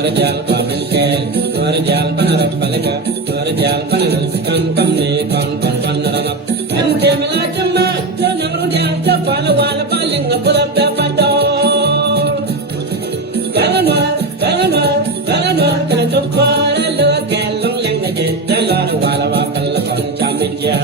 Norjal Palanke, Norjal Panarapalaka, Norjal Panaraskan Kamne, Panarama, and Kamila Kama, the Namrudal, the Palawala Paling, the Pulapa Pato. Galanor, Galanor, Galanor, Kanatopara, Galang, Langage, the Lala Palapan Chamija.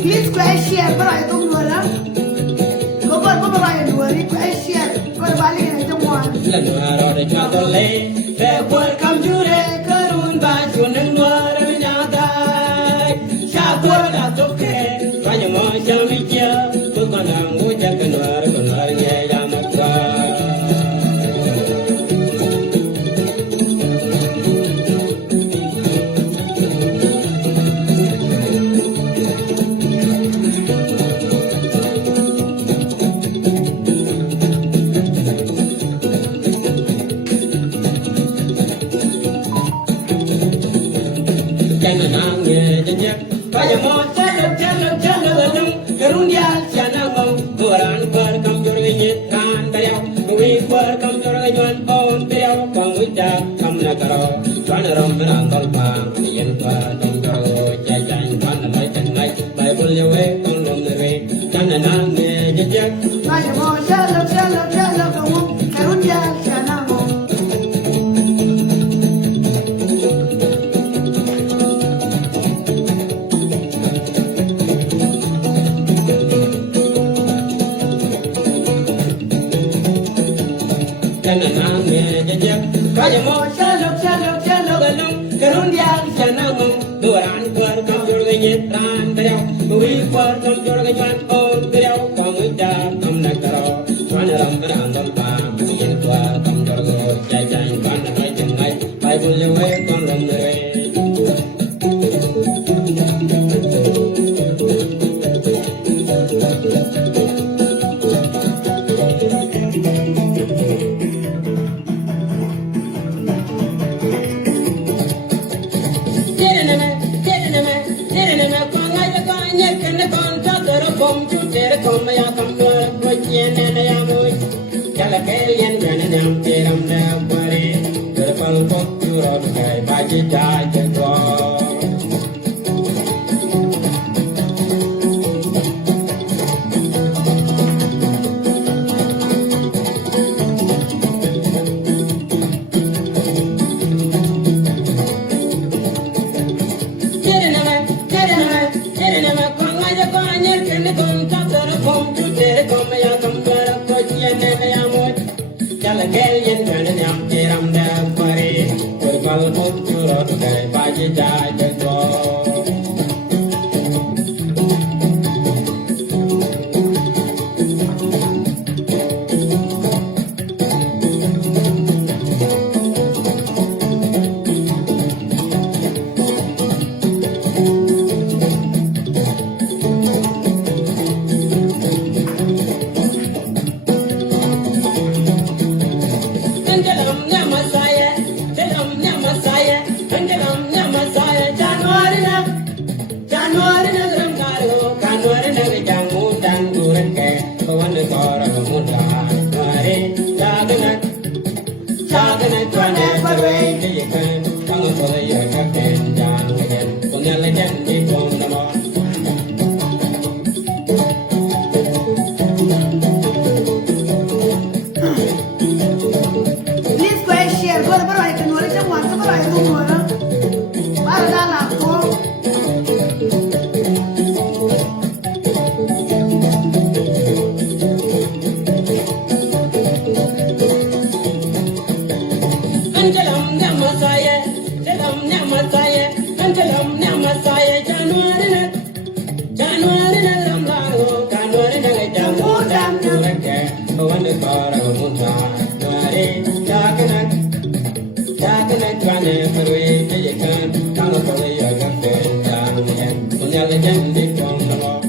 Please share para itu dua kau berapa dua ini share kau balik ini semua. Welcome to the Karun Bajun and Waranadai. Shakwara Toke, Rayamo Shamikya, Tukanam, Wujakanwar, Yamakwa. one the car of Munta, Nare, Jackanet, Jane, for way to your turn, come up for your girlfriend, and when you're legend from the law.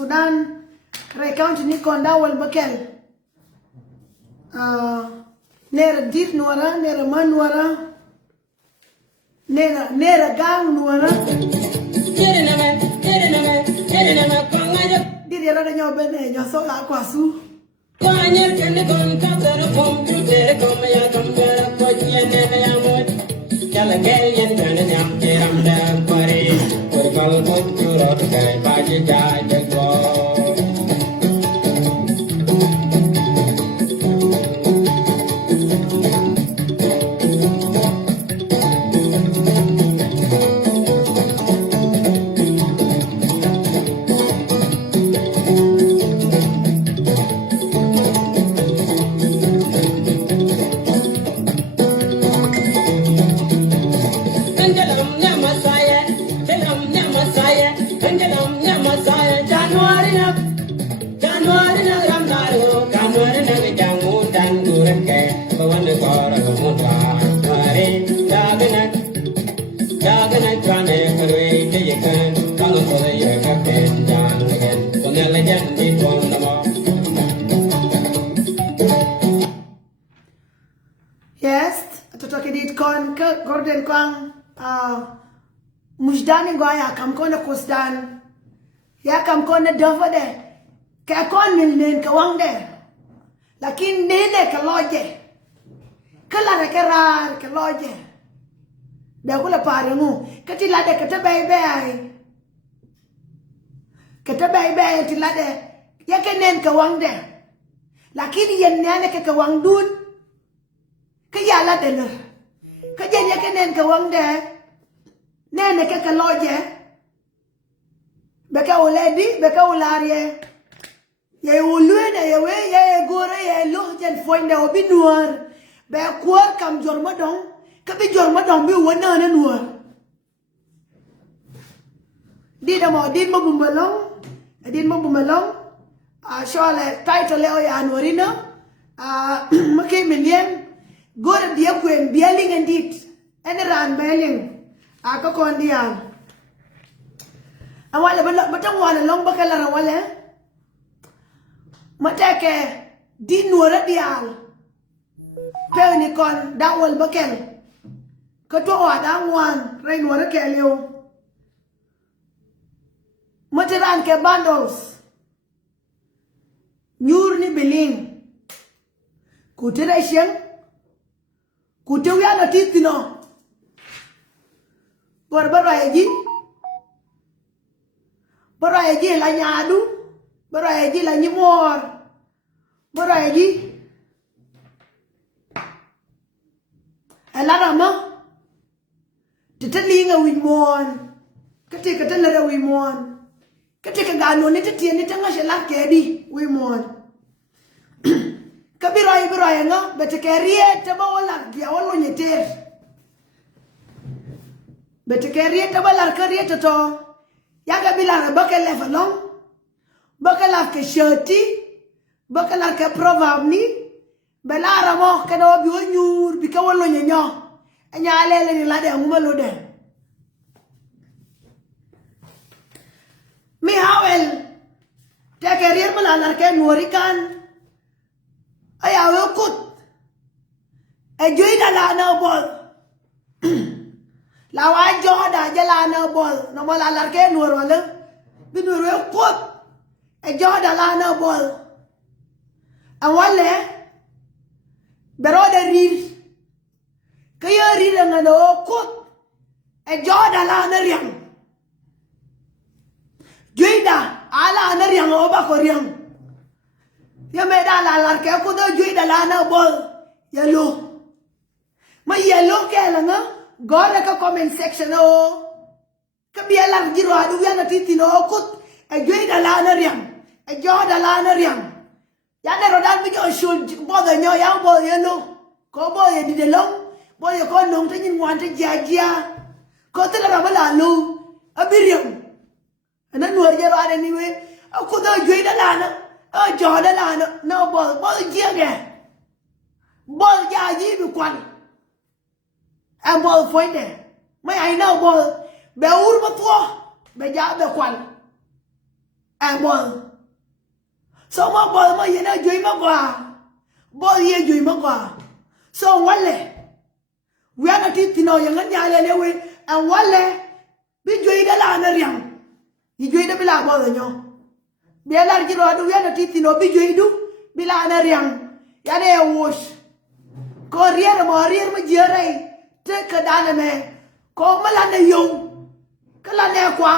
Sudan, recount Nikon Dawal Bakel. Nera dit nwara, nera man nwara, nera gang nuara diri era de nyobe ne nyoso la kwasu yes atotoke dit kon ke gorden kwang mujdani goya kam kona kosdan ya kam kona dovade ke kon nen ka wangde lakin nene ka loje kala ke rar ka loje da kula pare mu kati lade kata bebe ai kata bebe ti lade ya ke nen ka wangde lakin yen nane ke ka wangdun ke ya lade le ke jen ya ke nen ka wangde nene ke ka loje beka uledi beka ularie ye ulwene ye we ye gore ye lo jen foinde obinuar be kuor kam jormadong ka bi jormadong bi wona na nuar dida mo din mo bumalong shole title o ya norina make milien gore dia kwen bieling endit eneran beling ako kondian awala batang wala long bakala wala matake di nuara dial pewni kon dawol bakel ko to wada wan re nuara kelio materan ke bundles nyur ni belin kutira shen kutuya la titino barbara eji la nyadu bara eji la nyimor bara eji elarama titelinga wimon ketika telara wimon ketika gano ni tetieni tanga shela kedi wimon kabira nga betekerie tabawala dia walo nyeter betekerie tabala kariye to yaga bilara bakal levelong bakal ke shirti bakal ke proverb ni belara mo kado bi wonyur bi ka walo nyenyo anya lele ni lade ngumalo de mi hawel te career balala ke norikan aya wekut e joida la na bol la wa joda jala na bol no mala larke nur wala bi nur wekut e joda la na bol awale berode rir kaya rir ngano kut e joda la na riang joida ala na riang oba ko riang ya meda la larke ko do joida la na bol yelo ma yelo ke la nga gore ka comment section o ka biela jiro adu ya na titino kut e joida la na riang e joda la na riang ya ne rodan bi jo shul bodo nyo ya bo yelo ko bo ye di de long bo ye ko long te nyin wan te jajia ko te la bala lu abiriam ana nuar je ba ni we ko do joida la na joda la na no bo jiage bo ja ji bi kwan a bol foinde mai ai na bol be ur ba to be ja be kwan a bol so mo bol mo ye na joi ma gwa bol ye joi ma gwa so we are tino yang nyale le we and wale bi joida la na riang i joida bila bo nyo bi la ji ro do we are tino bi joidu bila na riang ya ne wosh ko rier mo jere te ka dana me ko mala na yo kala ne kwa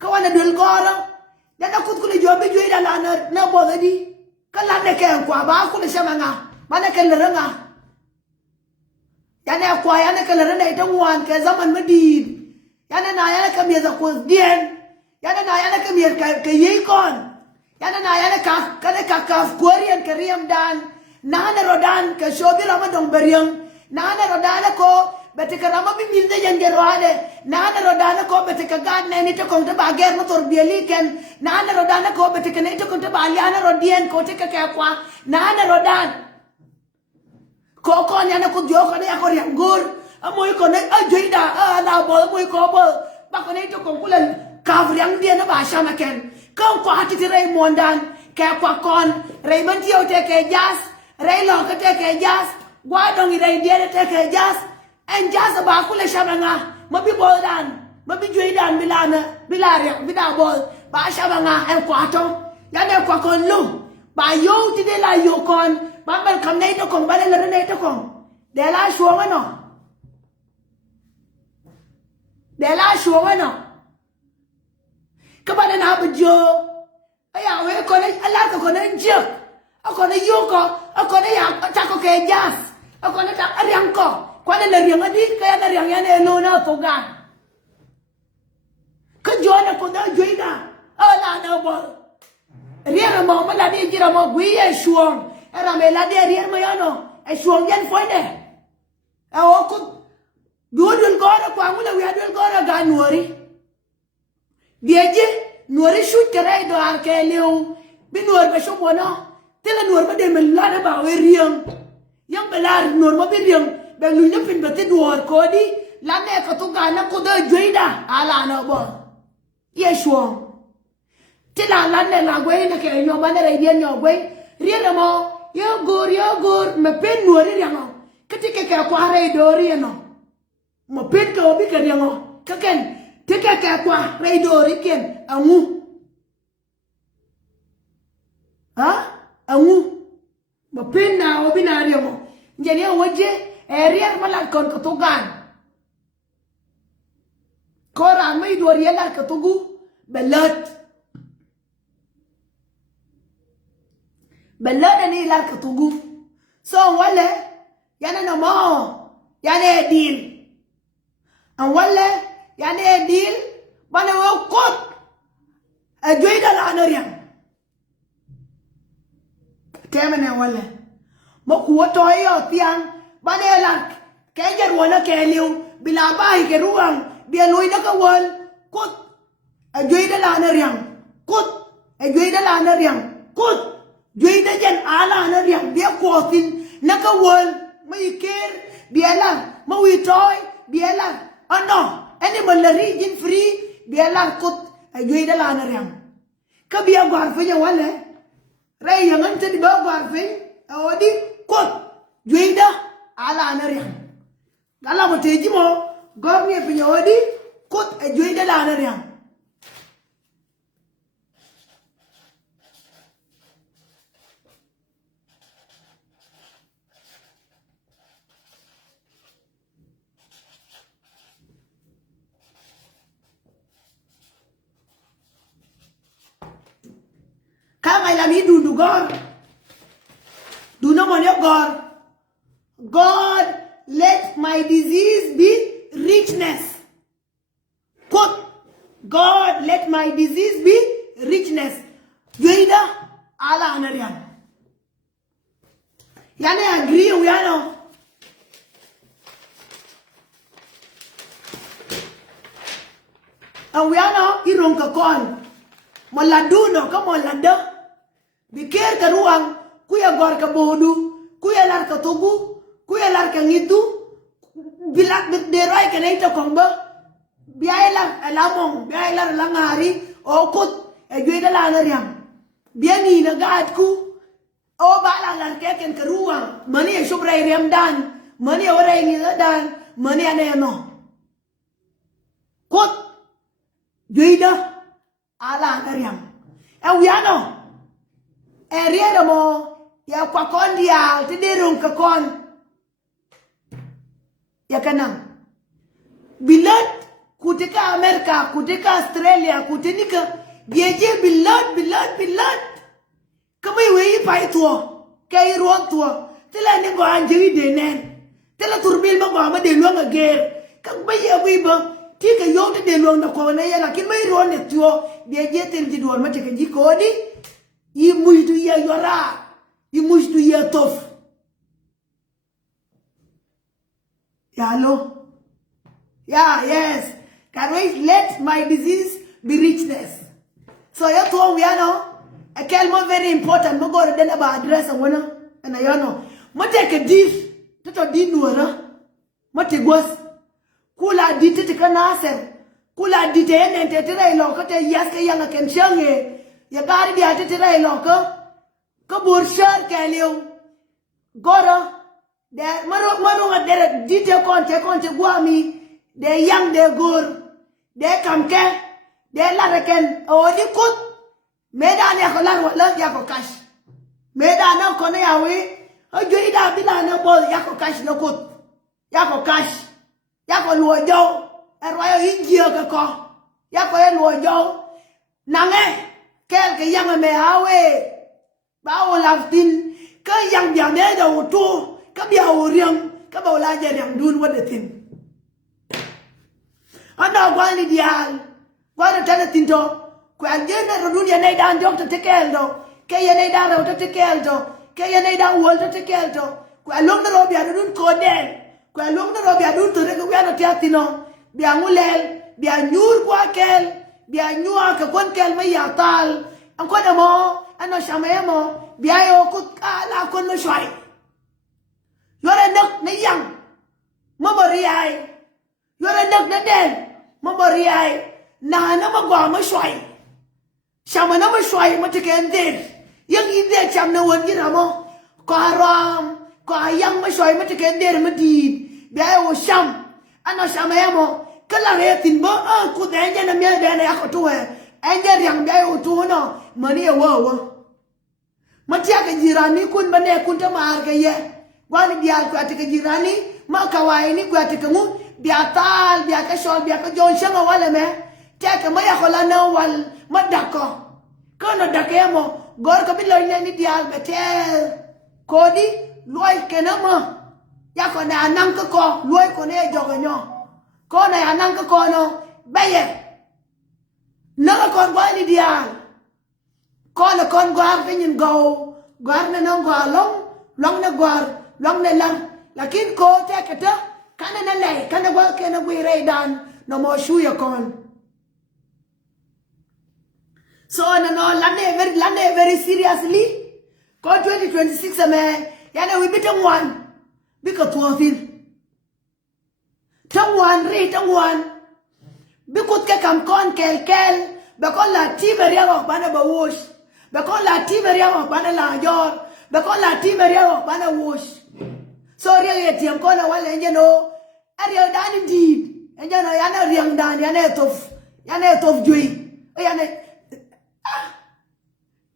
ka wana dul goro ya na kut kule jobe joida la na bo di kala ne ke kwa ba ku le shamanga ba ne ke lenga ya ne kwa ya ne ke lenga ita wan ke zaman medid ya ne na ya ne ke mi za ko dien ya ne na ya ne ke mi ke yi kon ya ne na ya ne ka korean ke riam dan na ne rodan ke shobi ramadong beriang na ne rodan ko bete ka rama bi milde yenge roade na ne rodan ko bete ka gad ne ni to ko te bager motor bieli ken na ne rodan ko bete ka ne to ko te baliana rodien ko te ka kwa na ne rodan ko ko nya ne ko jo ko ne ko riang gur amoy ko ne ajoida na bo moy ko bo ba ko ne to ko kula ka riang dia na ba shama ken ko ko hati re mondan ka kwa kon re man tio te ke jas re lo ka te ke jas gwa dong re dia te ke jas en jas ba kula shama nga mabi boldan mabi joidan bilana bilare bida bol ba shama nga en kwa to ya ne kwa kon lu ba yo ti de la yo kon ba bal kam nei to kon ba le nei to kon de la shuwa no de la shuwa no ka ba na ba jo aya we ko ne ala ko ne je ko ne yo ko ne ya ta ko ke jas ko ne ta ariang ko kwa ne riang adi ka na riang ya ne lo na to ga ka jo na ko da joida ala na bo riang mo ma la di jira mo gwi e shuong era me la de riang mo ya no e shuong yan foi ne e o ko dudul ko na kwa ngula wi adul ko na ga nuori Diaje nuori shoot kerai do arke leu bi nuor ba shobona tela nuor ba de melana ba we riang yang belar nuor ba bi riang be lu ne pin ba te nuor ko di la ne ka to ga na ko do joida ala na bo ye shuo tela la ne la gwe na ke nyo ba ne re dien nyo gwe rien mo yo gur me pen nuori riang ketike ke kwa re do rien no mo pen ko bi ke riang ka ken teke ke kwa reido riken angu angu mo pinna o binario mo njeni oje erier malal kon ko togan kora mai do riela ko togu belat ni la ko togu so wale yana no mo yana deal an wale yani deal bana wo kot a joida la anorian temene wala mo ku to yo tiang bana la ke jar wala ke liu bila bai ke ruang dia loida ka wal kot a joida la anorian kot a joida la anorian kot joida jen ala anorian dia kotin naka wal mai ker biela mo wi toy biela ano any malari jin free biela kot ajoida la na riam ka biya gwar fe wala ray yang ante di ba gwar fe awadi kot joida ala na riam gala mo teji mo gorni e pinya wadi kot ajoida la na riam Kama ilami du God. Do not want your God. God, let my disease be richness. Quote, God, let my disease be richness. Joida ala anarian. Yani agree we are no. And we are no ironka kon. Maladuno ka molada. Bikir ka ruang kuya gor ka bodu, kuya lar ka tugu, kuya lar ka ngitu, bilak derai ka naito komba, biay lang alamong, biay lar lang hari, okut, juida lang ariam. Biani na gaad ku, o bala lar keken ka ruang, mani e sobra iriam dan, money ora ni dan money ane no kot juida ala nariam e wiano area de mo ya kwa kondia te derun ka kon ya kanam bilad kutika America kutika Australia kutika geje bilad kamay we pai tuo kay ruon tuo tila ni go anjiri de nen tila turbil ma de luang ager kang baye wi ba ti ka yo de luang na ko na ya lakin may ruon ne tuo geje tel ji duon ma te ka ji ko di yi muy du ya yora yi muy du ya tof yalo yes can we let my disease be richness so ya tuo we ano a kelmo very important mo go de na ba address wona na yo no mo take a dir to di nuora mo te gos kula di te kana ser kula di te ne te rai lo ko te yas ke yang ken change ya gari di ate te rai lo ko bur shar ke leo goro de maro ngade di te konte guami de yang de gor de kamke de lareken o di kut medane ko lan wala ya ko cash medane ko na yawi o jori da bilana bol ya ko cash no kut ya ko cash ya ko luojo e royo injio ko ya ko e luojo nange kel ke yang me hawe ba o laftin ke yang biang de do tu ka bia o riang ka ba la je riang dun wa de tin ana gwali dial gwali tana tinto kwa ngene rodunia nei dan doctor tekeldo ke ye nei dan ro tekeldo ke ye nei dan wol tekeldo kwa longdo ro bia dun ko den kwa longdo ro bia dun to re ko yana tiatino bia ngulel bia nyur kwa kel bia nyua ka kon kel ma ya tal an ko da mo ano shamemo bia yo kut ala kon ma shwai yore nok ne yang mo boriai yore nok ne den mo boriai na ma gwa ma shwai Shama na mashwai matikender yang ide cham na won gira mo ko haram ko yang mashwai matikender madid bia o sham ana shama yamo kala retin bo ku denja na mel de na ko tuwe enja yang bia o tu no mani wo matia ka jirani kun bane kun ta mar ka ye wani bial ko atika jirani ma kawai ni ko atika mu bia tal bia ka shol bia ka jon shama wala me teka maya kola na wal madako kono dakemo gor ko bilo ni dial betel kodi loy kenama ya ko na nan ko loy ko ne jogonyo ko na nan ko no baye na ko wali dial ko na kon gwar pinin go gwar na non go long na gwar long na lang lakin ko tekata kana na lay kana gwar kena gwire dan no mo shuya kon. So no lande very seriously. Ko 2026 ame yana we bitung one because two of him. Tang one because ke kam kon kel because la tiberia wa bana ba wash because la tiberia wa bana la yor because la tiberia wa bana wash. So really tiam ko na wale njeno ariel dan indeed njeno yana riang dan yana tof jui yana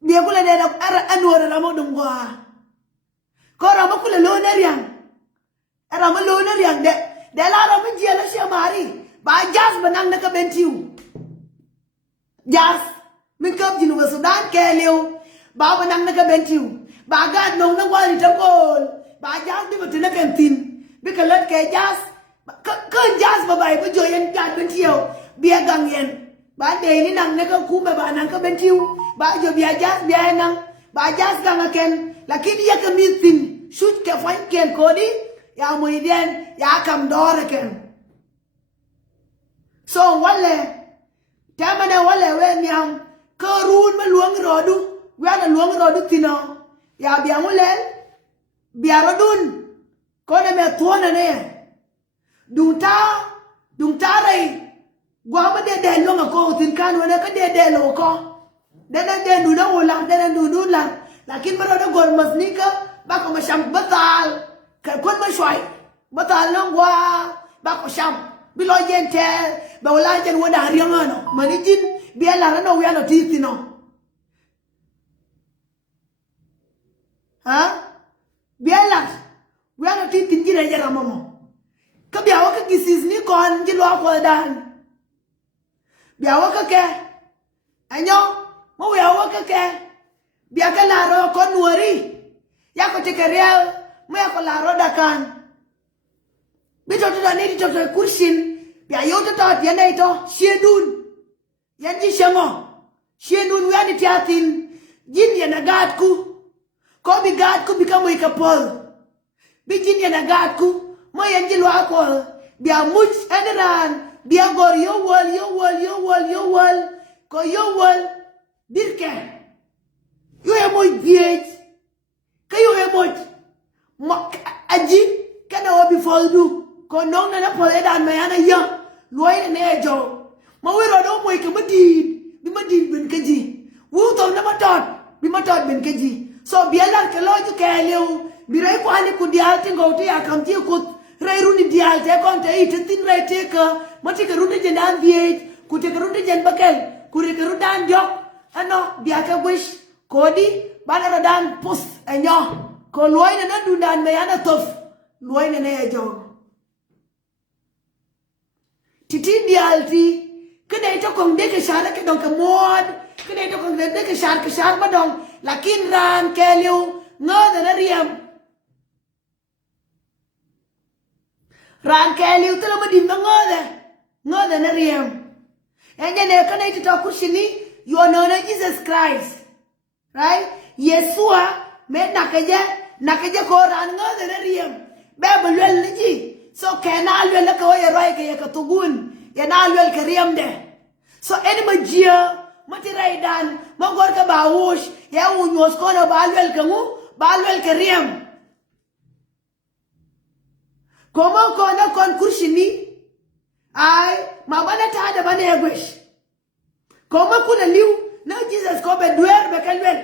dia kula de ara anora ramo dungwa ko ramo kula lo na riang ara mo lo na riang de la ramo jela sia mari ba jas banang na ka bentiu jas min kap jinu ba Sudan keleu ba banang na ka bentiu ba gad no na wali ta kol ba jas bi batina kentin bi kalat ke jas ka jas ba bai ba joyen gad bentiu bia gang yen ba de ni nang na ka kuma ba nang ka bentiu ba jo bia jas bia nang ba jas gang ken lakini ya ka mitin shoot ke fain ken kodi ya muiden ya kam dore ken so wale tamana wale we nyam ka run ma luong rodu we na luong rodu tino ya bia ngulel bia rodun ko na me tuona ne dungta rai gwa ma de lo nga ko tin kan wona ka de lo ko de nu na wala de nu la lakin maro na gol masnika ba ko masham batal ka kon ma shwai batal nang wa ba ko sham bi lo gente ba wala jen wada riangano manijin bi ala no wi ano titino ha bi ala wi ano titin jira jara momo ka bi awaka gisis ni kon ji lo ko dan bi awaka ke anyo mo wi awaka ke bi aka la ro ko nuori ya ko tekeria mo ya ko la ro dakan bito tuda ni to kursin bi ayo to ya nei to shedun yanji shango shedun wi ani tiatin jin ya nagat ku ko bi gad ku bi kamo ikapol bi jin ya nagat ku mo yanji lo akol bi amuch enran bi agor yo wol ko yo wol birke yo e moy biej kayo e moy aji kana obi foldu ko non na pole dan me ana ya loy ne jo ma wiro do moy ke madid bi madid ben kaji wu to na matot bi matot ben kaji so biela ke lo ju ke lew bi ray ko ani ku dial ti ngoti akam ti ku ray runi dial te kon te it tin ray te ka mati ke runi jenan biej ku te runi jen bakel ku re ke rudan jok ano biya ka wish kodi bana dan pus enyo ko loy na dundan me ana tof loy ne jo titi dialti kene ito kong de ke shara ke dong ke mod kene ito kong de ke shar ba dong lakin ran ke liu ngo na riam ran ke liu telo ma din ngo na riam enya ne kene ito kushini you know Jesus Christ right Yesua me nakaje ko ran ngo na riam be bulwel ni so kenal wel ko ye roy ke ka tugun ye na wel ke riam de so eni majia mati raidan magor ka bawush ya unyos ko na balwel ke ngu balwel ke riam komo ko na kon kurshini ai mabana ta da bane gwesh komo kuna liu na Jesus ko be duer be kalwel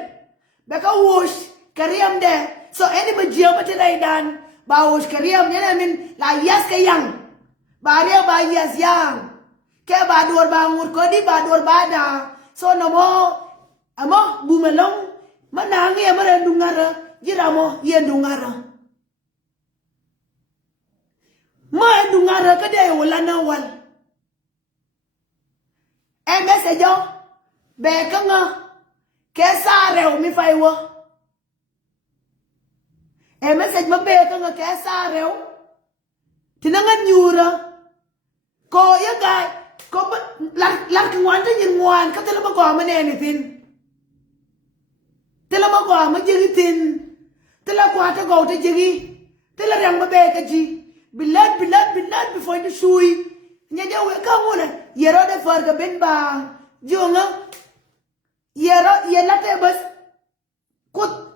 be ka wush ke riam de so eni majia mati raidan bawush kariam nyana min la yas ke yang bare ba yas yang ke ba dor ba ngur ko di ba dor ba da so no mo amo bumelong manangi amara dungara jiramo ye dungara ma dungara ka de wala na wal e message be ka nga ke sare o mi faiwo e message mabe ka nga ke sareu tinanga nyura ko ya gai ko la ngwan ta nyin ngwan ka tela ba ko ma ne ni tin tela ba ko ma jiri tin tela ko ta go ta jiri tela yang mabe ka ji bilad before the shui nya de we ka ngona yero de far ga ben ba jonga yero yela te bas kut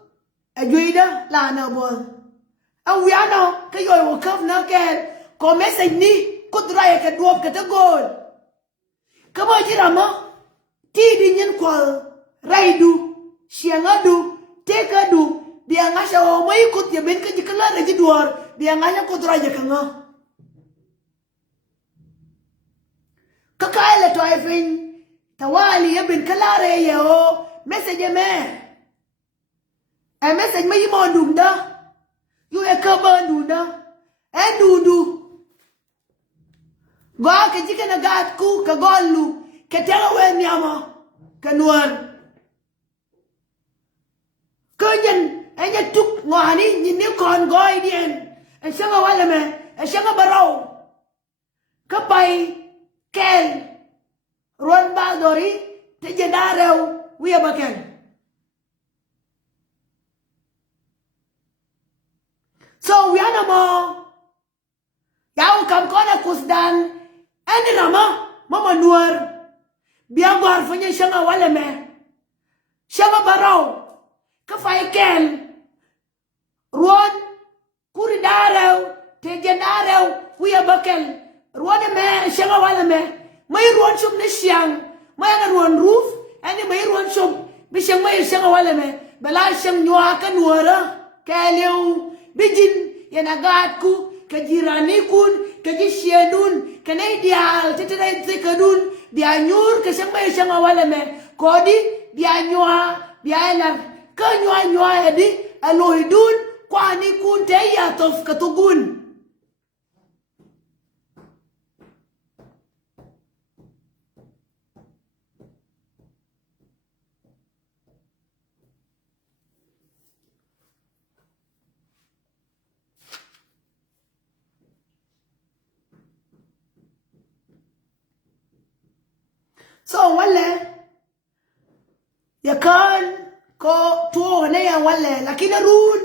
ajuida la na bol awiano ke yo wo kaf na ke ko message ni kudra ya ke duop ke te gol ka ba jira mo ti di nyin ko raidu shiangadu tekadu dia ngasha wo mo ikut ya ben ke jikala na jiduar dia ngasha kudra ya kanga ka kaile to ifin tawali ya ben kalare yo message me a message me mo dunda you e ka ba dunda e dundu go ke jike na gat ku ka gollu ke tera we nyama ka nuar kenyen enya tuk ngani nyini kon goy dien e shanga wala me e shanga barau ka pai kel ron ba dori te jenarew wiya bakel so we are no more yau kam kona kusdan eni rama mama nuar biar bar fanya shanga wala me shanga barau ka fai kel ruon kuri darew te jenarew wiya bakel ruon me shanga wala me mai ruon shum ne shiang mai na ruon roof eni mai ruon shum bi shang mai shanga wala me bela shang nyua ka nuara keleu bijin yana gat ku ke jirani kun ke jishedun ke ne dial tete zikadun dia nyur ke shanga wala me kodi dia nywa dia lar ke nywa edi alohidun kwani kun te ya tof katugun so wale ya kan ko tuo ne ya wale lakini run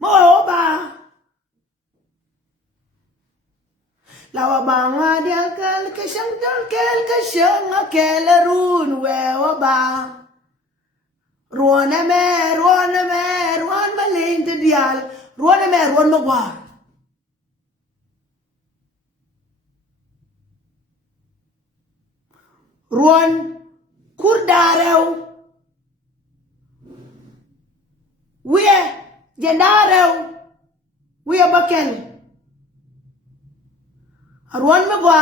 mo ba lawa banga dia kal ke shang akel run we ba ruona me ruon malin te dial ruona me ruon magwa ruon kurdarew wiye jendarew wiye bakel ruon magwa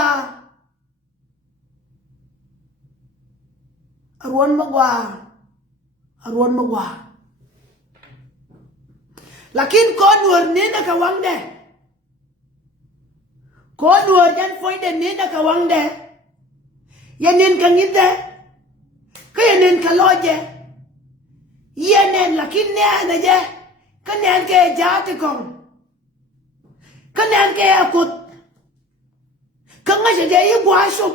lakin ko nuor nina ka wangde ko nuor jan foide nina ka wangde yanin ka ngide ka yanin ka loje yanin lakin ne anaje ka nen ke jati kong ka nen ke akut ka ngaje je yi gwashuk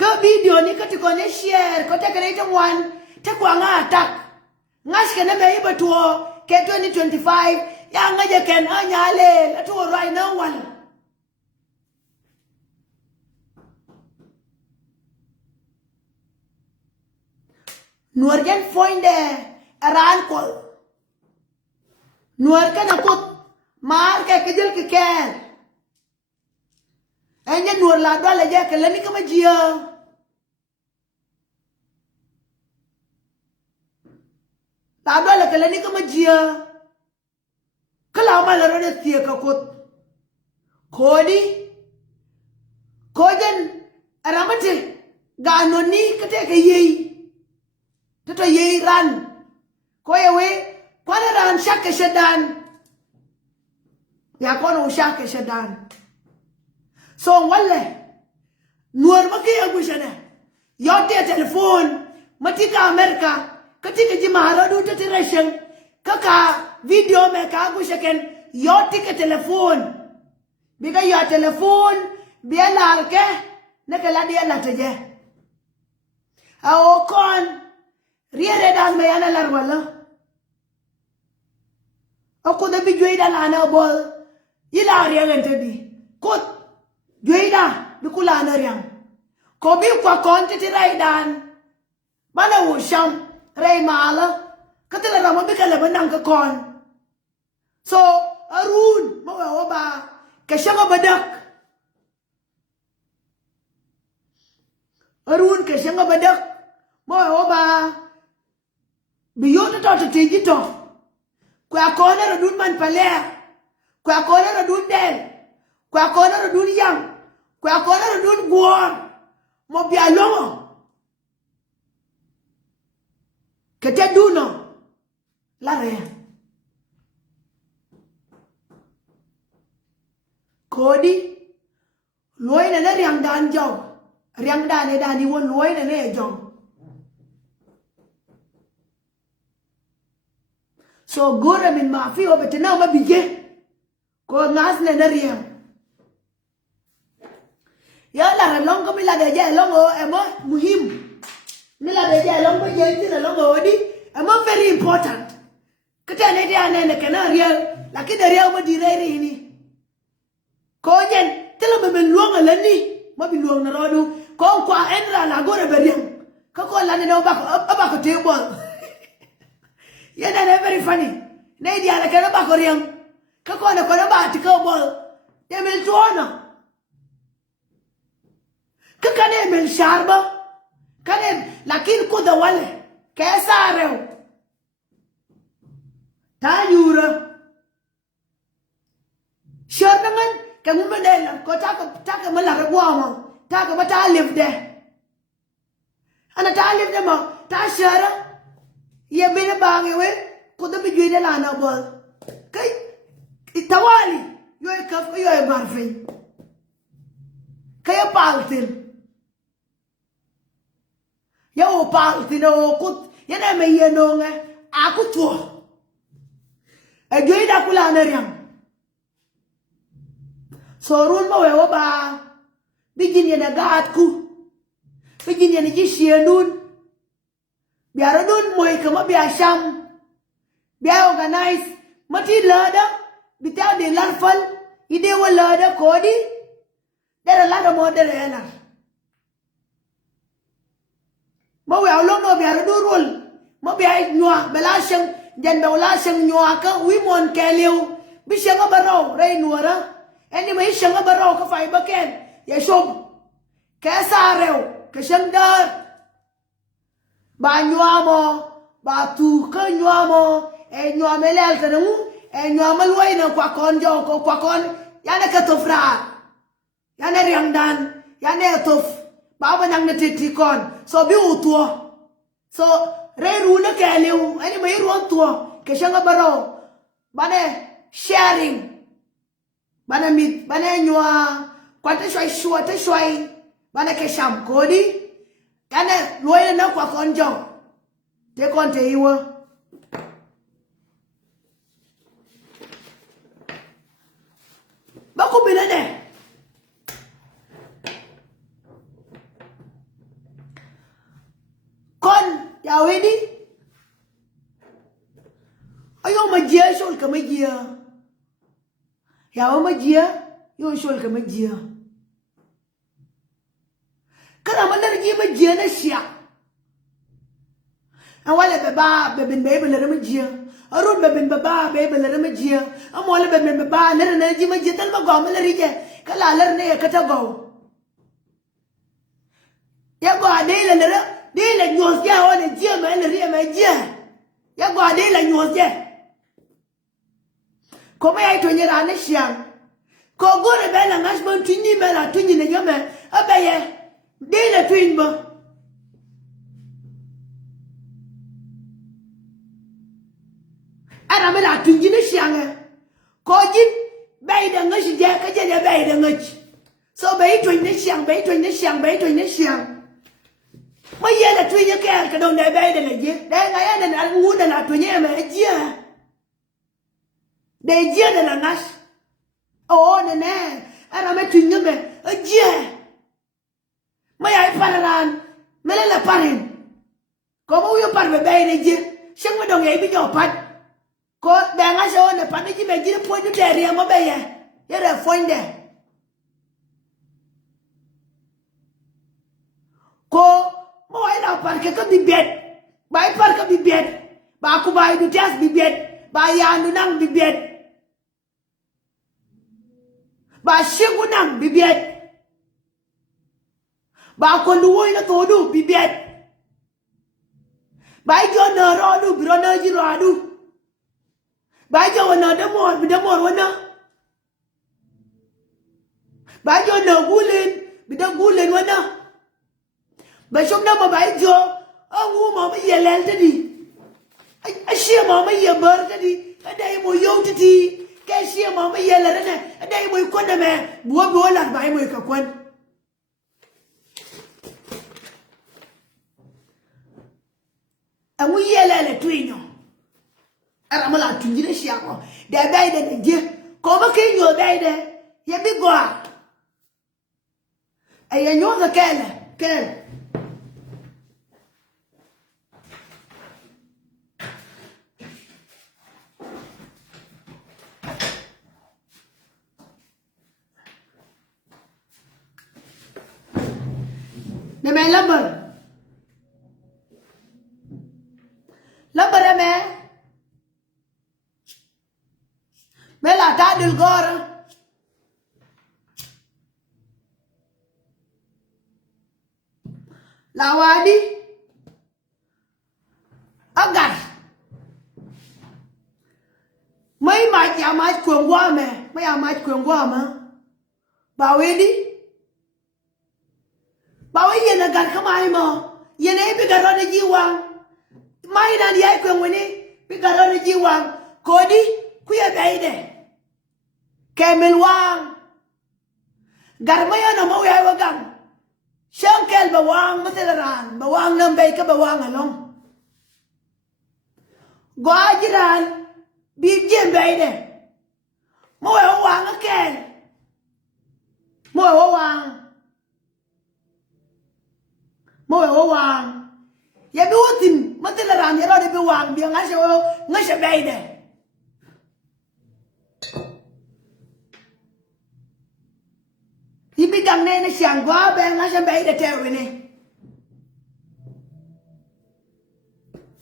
ka video ni ka tiko ne share ko te kare wan te kwa nga attack ngash ke ne me ibatuo ke 2025 ya ngaje ken anyale atu right now one nuor jan foinde aran kol nuor ka nakut mar ke kejel ke ker enya nuor la do le je ke leni kama jia la do le ke leni kama jia kala ma la rode tie ka kut kodi kojen aramate ganoni kate ke yi Tata ye ran ko yewe kwana ran shake shedan ya kono shake shedan so wale nuor maki agushana yote telefon matika amerika katika jimahara du tati rashin kaka video me ka agushaken yote ke telefon biga ya telefon biya larke nakala dia lataje ao kon riere dan me yana larwala ako da bi joida lana bol ila riyan tedi kot joida bi kula na riyan ko bi kwa konti ti raidan bana wo sham rai mala katela rama bi kala banang ka kon so arun mo ba ka shanga badak arun ka shanga badak mo ba biyoto to tejito kwa kona rodun man palea kwa kona rodun del kwa kona rodun yang kwa kona rodun guor mo bialongo kete duno la re kodi loina na riang dan jaw riang dan e dani won loina ne jaw so gora min maafi o betena ma bije ko ngas ne nariam ya la longo mi la de je longo e mo muhim mi la de je longo je ti la longo odi e mo very important kete ne dia ne kana real lakini real mo di re ni ko jen telo be men luonga la ni mo bi luong na rodu ko kwa enra la gora beriam ka ko la ne no ba ko table yana na very funny nei dia la kana ba koryam ka ko na ko na ba ti ko bol ya mel tuona ka kane mel sharba kane lakin ko da wale ka sareo ta yura share nangan kamu mendela ko taka malara guama taka mata live de ana ta live de ma ta share ye bina bange we ko da bi de la na bol kai itawali yo kaf yo barfi kaya paltin yo paltin o kut yana me yeno nga aku to e joy da kula na riam sorun ma we ba bigin yana gat ku bigin yana ji shienun biara dun moy kama bia sham bia organize mati lada bitaw de larfal ide wala da kodi dera lada mo dera ena mo we along no biara du rul mo bia nywa bela shang jan bela shang nywa ka wi mon keliu bi shanga baro rei nuara eni mai shanga baro ka fai baken ye shom ka sareu ka shang dar ba nywa mo ba tu ka nywa mo e nywa melel tanu e nywa malwai na kwa kon jo ko kwa kon yana ka tofra yana riang dan yana tof ba ba nang na titi kon so bi utuo so re ru na ka leu ani mai ru tuo ke shanga baro bane sharing bane mit bane nywa kwata shwai shwa ta shwai bane ke sham kodi yana loi na kwa kon jo te kon te iwa ba ko binane kon ya wedi ayo majia shol ka majia ya majia yo shol ka majia kana malar ji majia na shia an wala baba bebin bebin la majia arun bebin baba bebin la majia amola bebin baba la na ji majia tal ba go mala rije kala lar ne ka ta go ya go ade la de la nyos ya wala ji ma la ri ma ji ya go ade la nyos ya ko me ai to nyira na shia ko go re bela ngas bon tuni bela tuni ne nyame abaye de la twin ba ara mela tunji ne shianga ko jin bai da ngashi je ka je bai da ngachi so bai twin ne shiang bai twin ne shiang bai twin ne shiang ma ye la twin ne ka don ne bai da ne je da nga ya na ngu da na twin ne ma je de je da na nash o ne ara me twin ne me je ma ya pararan mele la parin ko mo yo parbe bai ne je shang ma dong ye bi yo pat ko benga so ne pa ji me ji po ni tere mo be ye re fonde ko mo ai la par ke ka bi bet bai par ka bi bet ba ku bai du jas bi bet ba ya nu nang bi bet ba shegu nang bi bet ba ko lu wo na to du bi bet ba jo no ro du bro no ji ro du ba jo na de mor wana ba jo na gulen bi da gulen wana ba shom na ma ba jo ngu ma ma yelel tadi a shi ma ma ye bar tadi dai mo yo tadi ka shi ma ma yelel ne dai mo ko na me bo la ba mo ka kwan a mu yelel twinyo ara mala tunjire shiako de baide de je ko ba ke nyo baide ye bi go ay nyo ga kele ne me lambar me la ta dil gora la wadi agar mai ma ya ma kwon wa me May I might Quangwama? Bawedi? Bawi yen a gar kamaimo. Yen a bigger on the G1. Mine and the icon winning. Bigger on the G1. Cody, queer baby. Camel Wang. Garmaya no more I gun. Shankel Bawang Mataran, Bawang Nam Baker Bawang along. Guajiran, Big Jim baby. More Wang again. More Wang. More Wang. Ya butin, Mataran, you're already Bawang, being Nasha baby. He began name a shangua, bang as a bay the terror.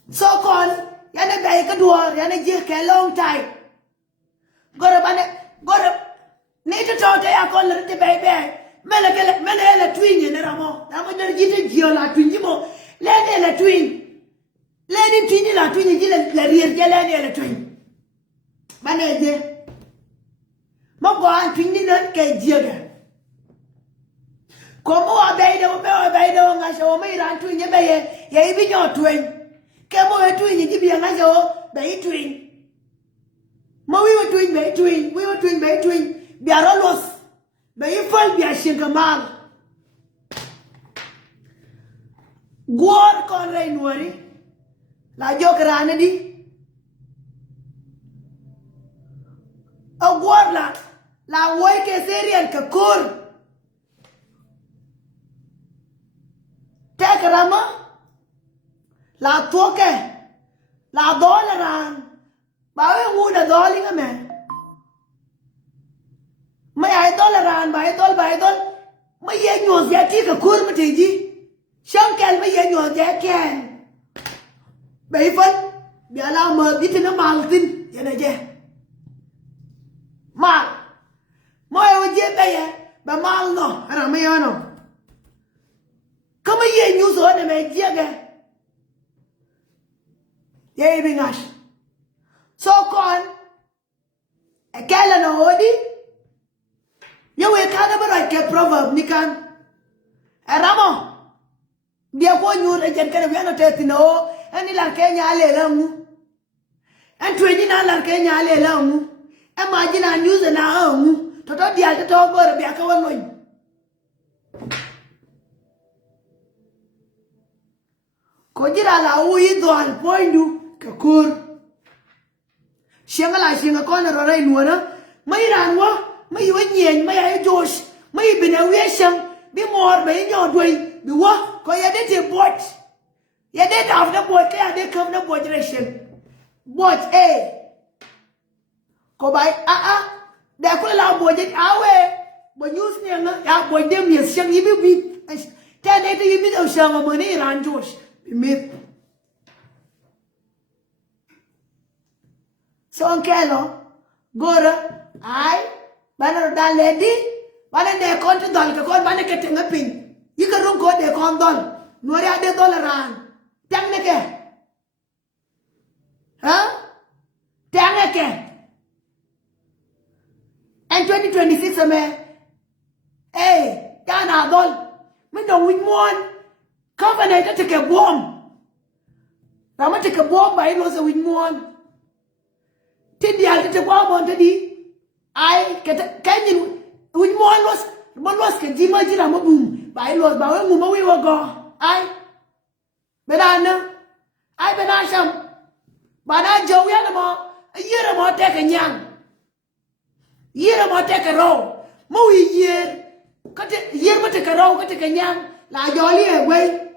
So called Yana Baker door, Yana Jick a long time. Got a nature taught I call the baby. Menela twin in the Ramo. I'm going to get a geola twin. Let a twin. Let him twin la twin, la real Jelani twin. Manager. Mogwan twin didn't get jigger. Como obey the I shall me run twin your bay, ye be your twin. Come over twin, you give me a nice bay twin. Mo we were twin bay twin, we were twin bay twin, be a rollos. Bay fall be a shinkamal. Guard con rain worry. La joke ranady. A guard la wake a serial kakur. Take Rama, la toke, la dollar, by wood a dolling a man. May I dollar by doll, my yen was yet take a kurmatiji. Shankel my yen was yet can. Bayful, be allowed more bitten a mountain, Yenaje. Mal, Moya would get there, but Mal no, and a mayano. Come here, news on the make jagger. Yea, being ash. So called a calendar odi. You will kind of like a proverb, Nikan. A ramo. Be a one you agent can be annotated no, and the Larkenya Lelamu. And 20 Larkenya Lelamu. Imagine I use an arm to talk the other talk or be a kawan. Kojira la uyi doal pointu kakur. Shangala shinga kona rorai nuana. May ranwa, may yen, may I Josh, may be a wisham, be more by your way, be what? Cause you did a bot. You did after bot, they come the bot ration. Bot, eh? Go by, they could allow budget away. But you snare, ya boy, them yes, shall you be 10 you bit of some money around Josh. Myth. So Kello, Gora, I, Banner Dan Lady, Banner de Conto Dal, called Banner getting a pin. You can run go de condol, Noria de Dolaran. Tanake. Huh? Tanake. And 2026, a man. Hey, Yana Dol, we don't win one. Covenant take a bomb. Rama take a bomb by it was a win one. Tindi al take a bomb on the I can you win one was can Jima Jirama boom. By Lord Bowen, we will go. I Benana, I Benasham. Bana Joey Anamo, a year more take a young. Year more take a row. Mowy year. Cut it, year more take a row, take a young. La jolly away.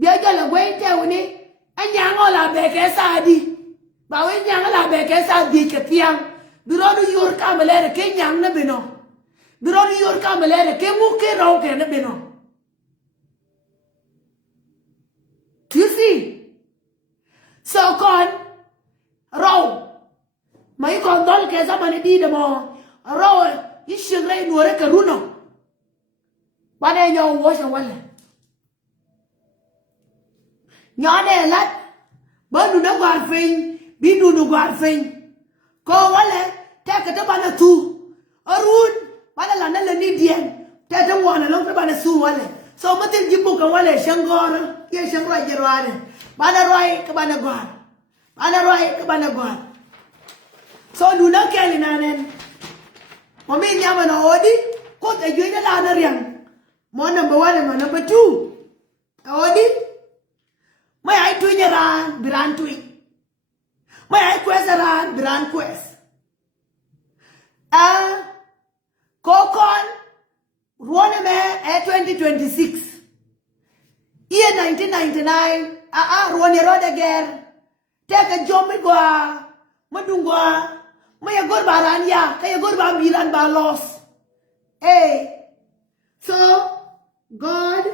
Biaja away there with it. And young all our back as I did. But when young all our back as I did, Katiang. Birodu your camelera came young Nabino. Birodu your camelera came mookie rock and Nabino. You see? So called row. My condol Casamani did them all. A row, you should lay no recaruno. But I know wash a wallet. Nyane lat, but do not go out be do no go out Go wallet, take a tabana wana long te bana su wale so matin jibu kan wale shangora ye shangora jerwane bana roi ka bana gwar bana roi ka bana gwar so duna keli nanen mami nyama na odi ko te juina la na riang mo number 1 and number 2 odi mai ai tuinya ran biran tui mai ai kwesa ran biran kwes kokon ruone me 2026 year 1999 ruone roda ger teka jomi gwa madungwa maya gor baran ya kaya gor ba biran ba los hey so God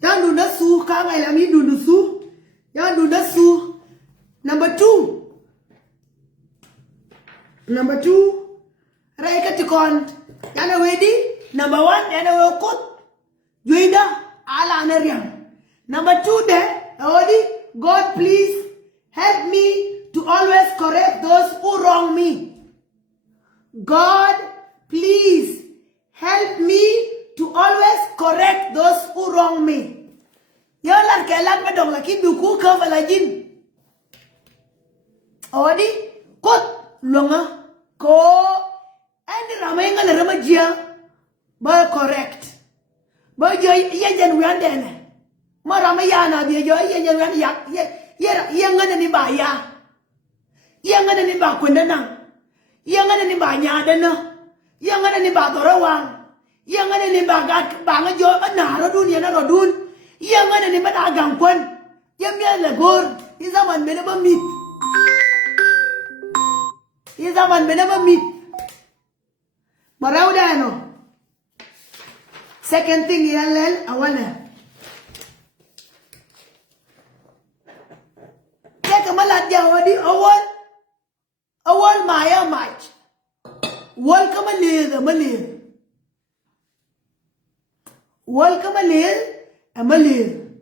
Yang do not sue, come I am do not sue. Yang do not sue. Number 2. Number 2. Raika tikon. Yana wedi. Number 1. Yana wekot. Juida. Ala anariam. Number 2 there. Odi. God please help me to always correct those who wrong me. God please help me to always correct those who wrong me. Yalan kelan medong laki duku ke falajin. Odi kot longa ko andi ramai ngala ramajia ba correct. Ba jo yejen wiandene. Ma ramai yana dia jo yejen wian yak ye ngana ni ba ya. Ye ngana ni ba kwendana. Ye ngana ni ba nyadana. Ye ngana ni ba dorawang. Yang ada ni bagat banget jo na rodun ya na rodun yang ada ni bata gangkon yang dia legor di zaman bena bamit barau dah no second thing ya lel awalnya ya kemalat jauh di awal maya match awal kemalir Welcome a malil.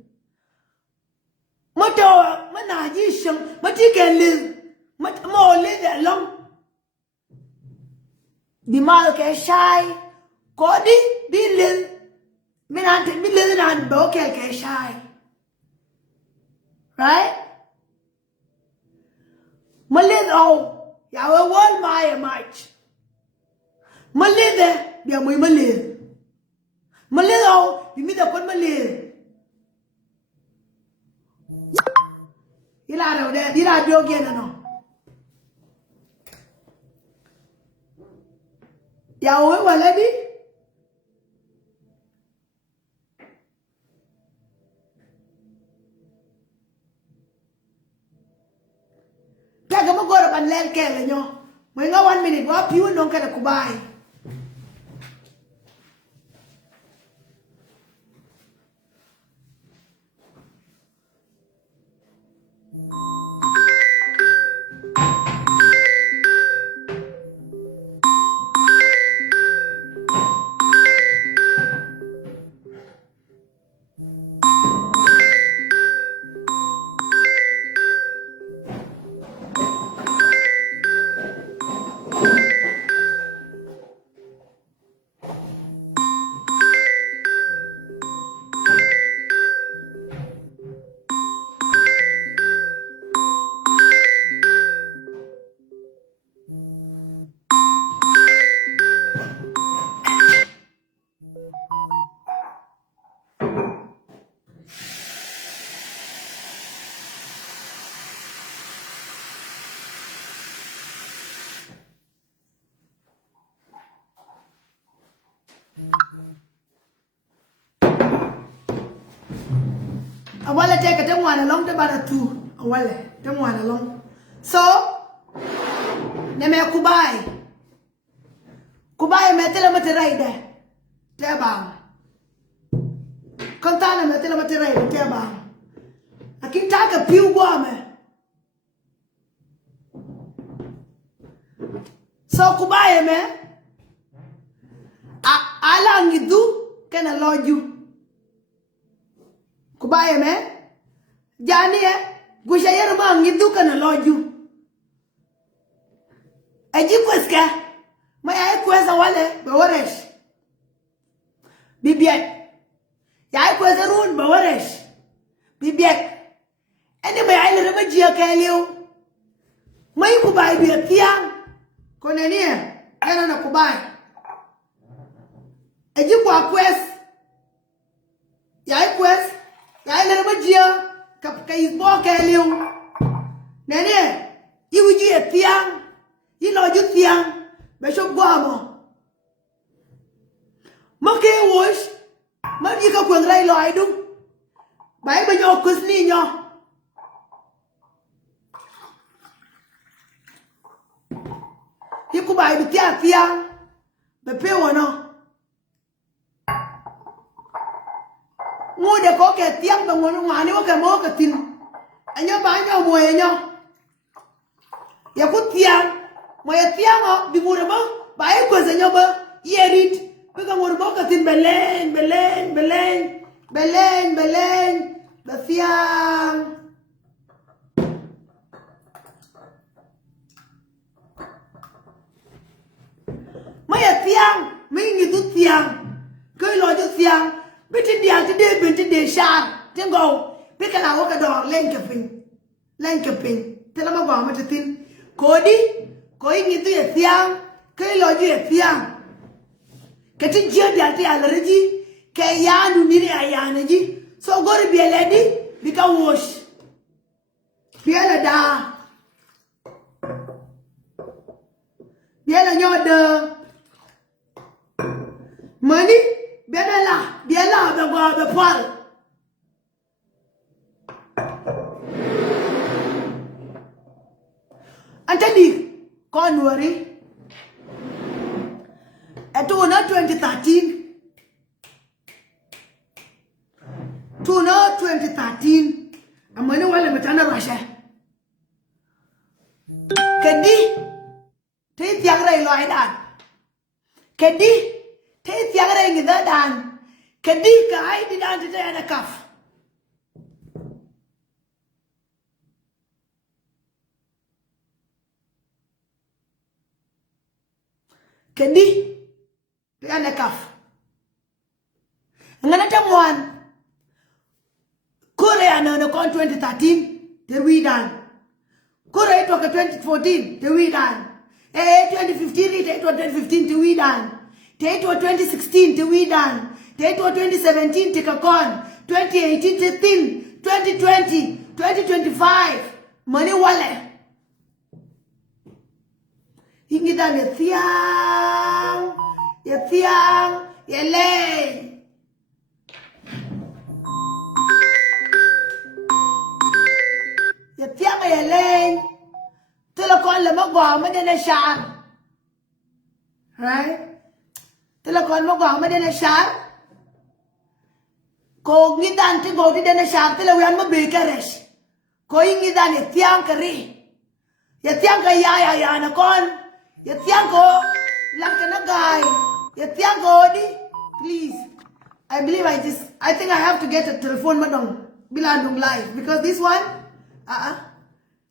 Mato manaji shang mati kelil mat mo le de long. Di mal ke shai kodi bilil minante bilil nan bo ke shai. Right? Malil oh ya wal mai match. Malil de dia muy malil. Malil bimi da kon malil ila ra de ila dio gena no ya we waladi taga mo goro ban lel kele nyo mo nga 1 minute wa piu non kada kubai awala take them one along the bana two awala them one along so neme kubai metela materai de te bang kantana metela materai de te bang akitaka piu gwame so kubaye me ala ngidu kena loju kubaye me jani gusha yerma ngidu kena loju aji kweska maya kweza wale bawaresh bibiet ya kweza run bawaresh bibiet ene maya ile remajia kalio mai kubaye bietiang konenia ana na kubaye aji kwa kwes ya kwes ya ile remajia kai bo kalio nene iwiji etiang ilo ju tiang be so gwamo make wosh ma di ka kwen rai lo aidu bai ba yo kus ni nyo hiku bai bi tiang be pe wono ngode ko ke tiang ba ngono ngani wo ke mo ka tin anyo ba nyo mo enyo ya ku tiang moya tiango bimurama bae kweze nyoba yerit pega ngorbo katin belen bafiang moya tiang mingi du tiang koi lo ju tiang biti dia ti de binti de sharp tingo pika la woka dor lenkeping telama gwa matatin kodi koi ngidu ya tiang koi loju ya tiang kati jia dia ti alerji ke yanu ni ayana ji so gori bieledi bika wash biela da biela nyoda mani biela be gwa be pal antadi January at 2013 amane wale matana rasha kedi te tiagra ilo aidan kedi te tiagra ingida dan kedi ka aidi dan te ana kaf kedi ana kaf ngana tamwan Korea no 2013 the we done Korea it was 2014 the we done 2015 it was 2015 the we done it was 2016 the we done it was 2017 the kakon 2018 2020 2025 money wale Hingidan ya tiang, ya lei. Ya tiang ya lei. Telekon le magwa madena shan. Right? Telekon magwa madena shan. Ko ngidan ti go di dena shan telewian mabekaresh. Ko hingidan ya tiang kari. Ya tiang ka ya na kon. Ya tiang ko lang ka na guy. Ya tiang ko di. Please. I believe I think I have to get a telephone madong bilandong live because this one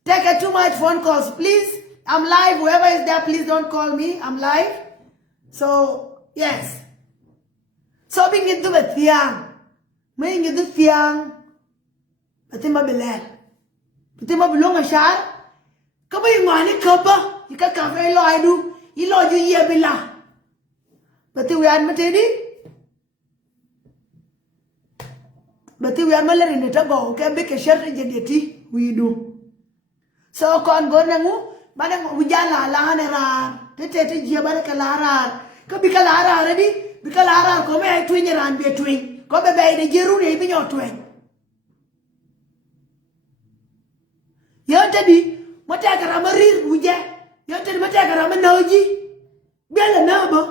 take too much phone calls. Please. I'm live. Whoever is there, please don't call me. I'm live. So, yes. So being into the tiang. May into tiang. Pati mabiler. Pati mabilong asyar. Kabay mani kaba. Ika kafe lo aidu ilo ju ye bila bati wian matedi bati wian malari ne tago ke be ke sher jedeti widu so kon go nangu manang ujala la hanera tete je baraka lara ka bikala ara di bikala ara ko me twin ran be twin ko be be de jeru ne bi nyo twin yo tedi mata kara marir uje yo tedi mata kara manoji bela nabo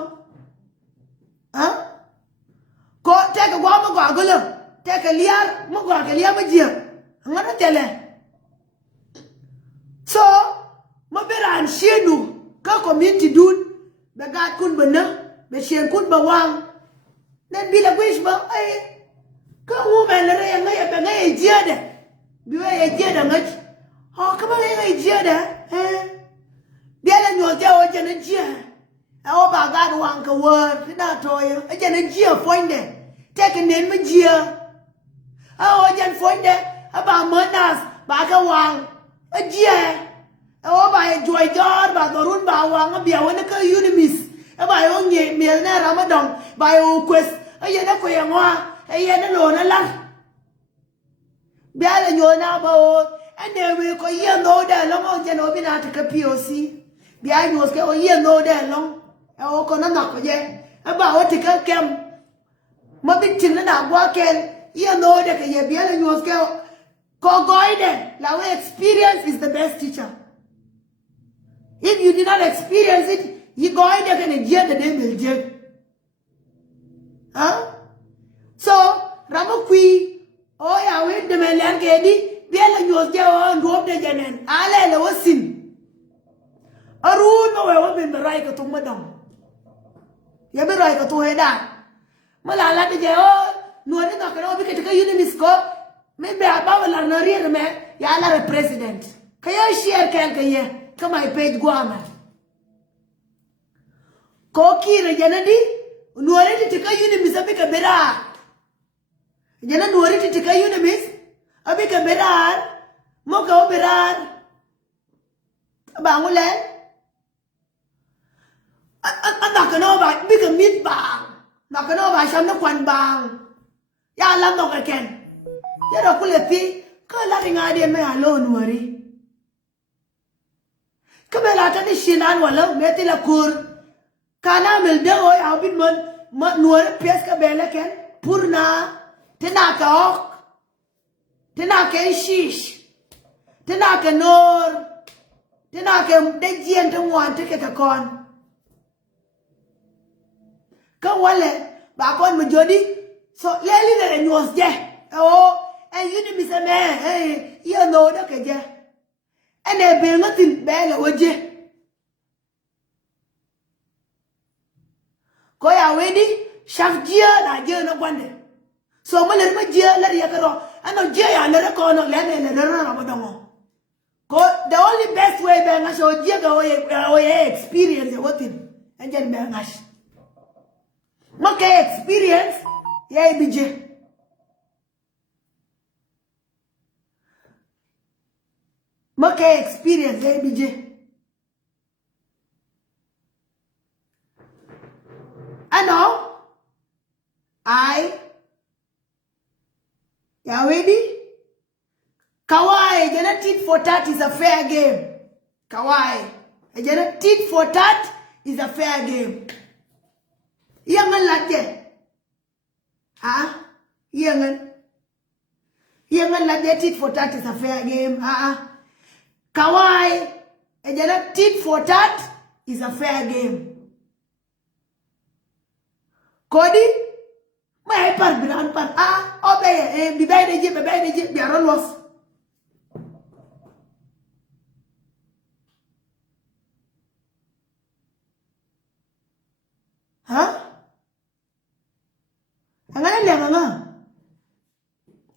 ko teka gwa mo gwa golo teka liar mo gwa ke liar majia ngana tele so maberan shenu ka community dun be gat kun bana be shen kun ba wang nen bi la wish ba ai ka woman la ya ngai be ngai jede bi we jede ngai ha ka ba ngai jede bi la nyo ja o jene je o ba gat wang ka word na toy a jene je foinde take nen ma je o jen foinde ba manas ba ka wang a je o ba joy god ba dorun ba wang bi a wona ka unimis ba yo nye mi na ramadan ba yo quest a ye na ko ye ngwa a ye na lo na la bi ala nyo na ba o ene we ko ye no da lo mo je no bi na ta ka poc bi a yo ke o ye no da lo o ko na ko je ba o ti ka kem ma bi tin na gwa ken ye no da ke ye bi ala nyo ke ko goide la we experience is the best teacher. If you did not experience it, you go in there and hear the name will judge. Huh? So, Ramakui, oh yeah, wait the man kedi, Biela was there on rope the janan, Ale was sin. A rule no way open the right to Madam. You be right to head that. Malala the jail, no one not going to be a unimisco, maybe a bawal and a real man, Yala a president. Can you share can come my page guama. Koki rejanadi, nuari tika unimis a big a berar. Jana nuari tika unimis, a big a berar, moka berar, bangule. I'm not going over big a meat bang, not going over sham no one bang. Ya lam no again. You're a pullety, coloring idea me alone worry. Kamela tani shinan wala meti la kur kana mil de oy abin man nuar pies ka bele ken purna tena ka ok tena ka shish tena ka nor tena ka de jien te wan te ka kon ka wale ba kon mo jodi so leli de nyos je o en yuni mi se me you know da ke je ene be ngatin bele oje ko ya wedi shafjia na je na gwande so mo le ma je la ya karo ano je ya le ko no le le na ba dongo ko the only best way be nga so je ga o experience what in enjen be ngash mo ke experience ya bi je Maka experience ABJ. And now, you are ready? Kawaii, jana tit for tat is a fair game. Kawaii, jana tit for tat is a fair game. Yangan latte. Yangan latte tit for tat is a fair game. Kawaii, jana tit for tat is a fair game. Kodi, my par biran par obey be by the jip, be a rolos. Huh?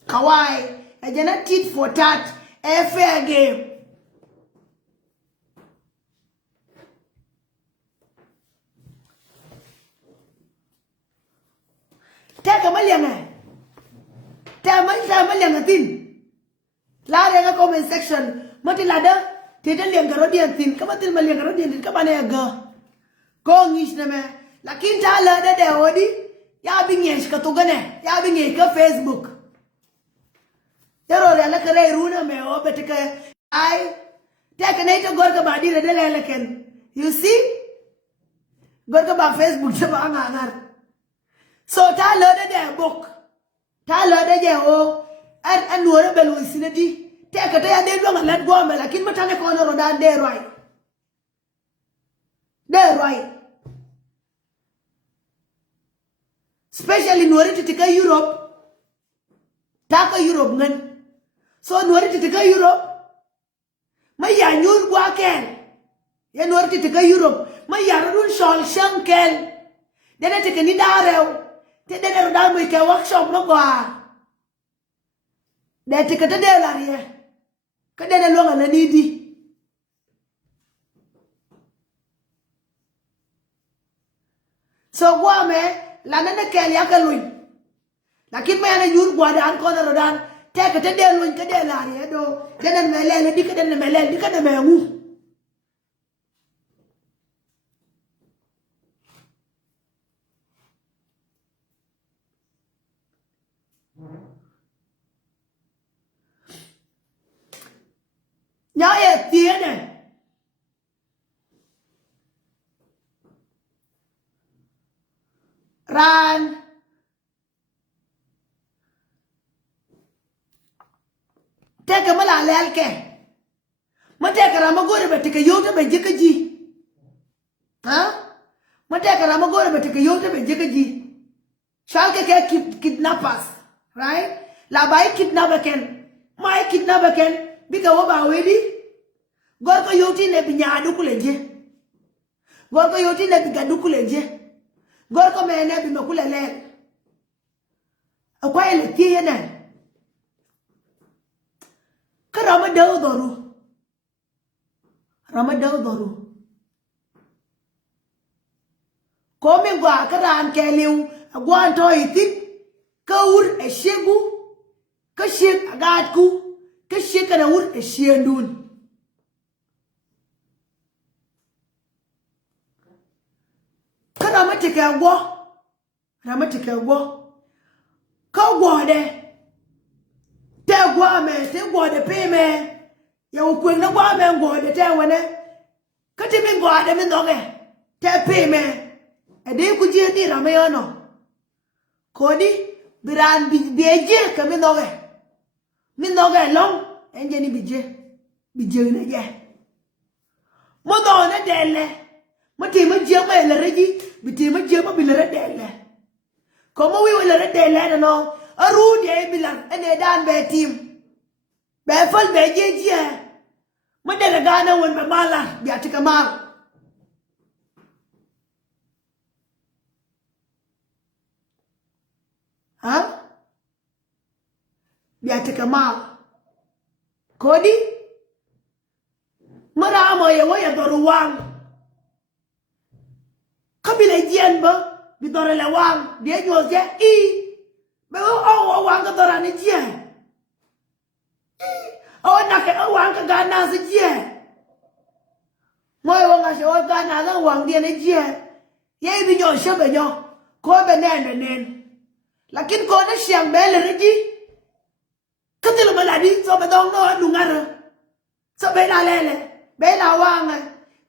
Kawaii, jana tit for tat, a fair game. Take a million. Tell me thin. Ladder comment section. Motilada, Titalian Garodian thin. Come until Malian Garodian, come on a girl. Go nish name. La Quinta ladder de Odi. Yabbing yesh katugane. Yabbing a Facebook. There are a lacare runa me or better. I take a native gorga body the Delacan. You see? Gorga by Facebook. Shabana. So ta learned their book. Ta learned their oh and no rebel vicinity. Take a day and let go like in Matana corner or down there right. There right. Especially in order to take a Europe. Take a Europe man. So nuori titika Europe. Maya nyur gwa kel. Ya nuori titika Europe. Maya run shol shang kel. Dene tike ni darew. Te dene rodal mo ike workshop mo gwa. De tike te de larie. Ka dene longa na nidi. So gwa me lana ne kel ya kaluin. Lakin maya na nyur gwa dan kona rodan. Te te de luin ka de larie do. Dene melele di ka dene melele di ka de mengu. Nhà tiền này ran take mala lelke ma take rama gore bete ke yote be jeke ji ha ma take rama gore bete ke yote be jeke ji shalke ke kidnappers right la bay kidnapper ken mai kidnapper ken biga wo ba wedi gor ko yoti ne bi nyaadu kuleje gor ko yoti ne bi gadu kuleje gor ko me ne bi me kulele akwa ele tie ne ka rama daw doru ko mi gwa ka ran ke liu agwa to itin ka ur e shegu ka sheg agat ku ka shekara ur e shiendun rama tike gwo ka gwo de te gwo me te gwo de pe me ya ukwe na gwo me gwo de te wene ka ti mi gwo de mi ndoge te pe me e de ku je ni rama yo no ko di biran bi beje ka mi ndoge long enje ni bije ne je mo do ne dele mo ti mo je mo ele reji bi ti mo je mo bi le dele ko mo wi le dele no aru de bilan ene dan be tim be fal be je mo de ga na won be mala bi atika mal ha bi atika mal kodi mara mo ye wo ye doru wang kabile jien ba bi dore le wang de nyo je i be o wang ka dora ni je o na ke o wang ka ga na se je mo yo nga se o ga na ga wang de ni je ye bi nyo she be nyo ko be nen lakin ko na siang be le ri katilo maladi so be dong no lungara so be la lele be la wanga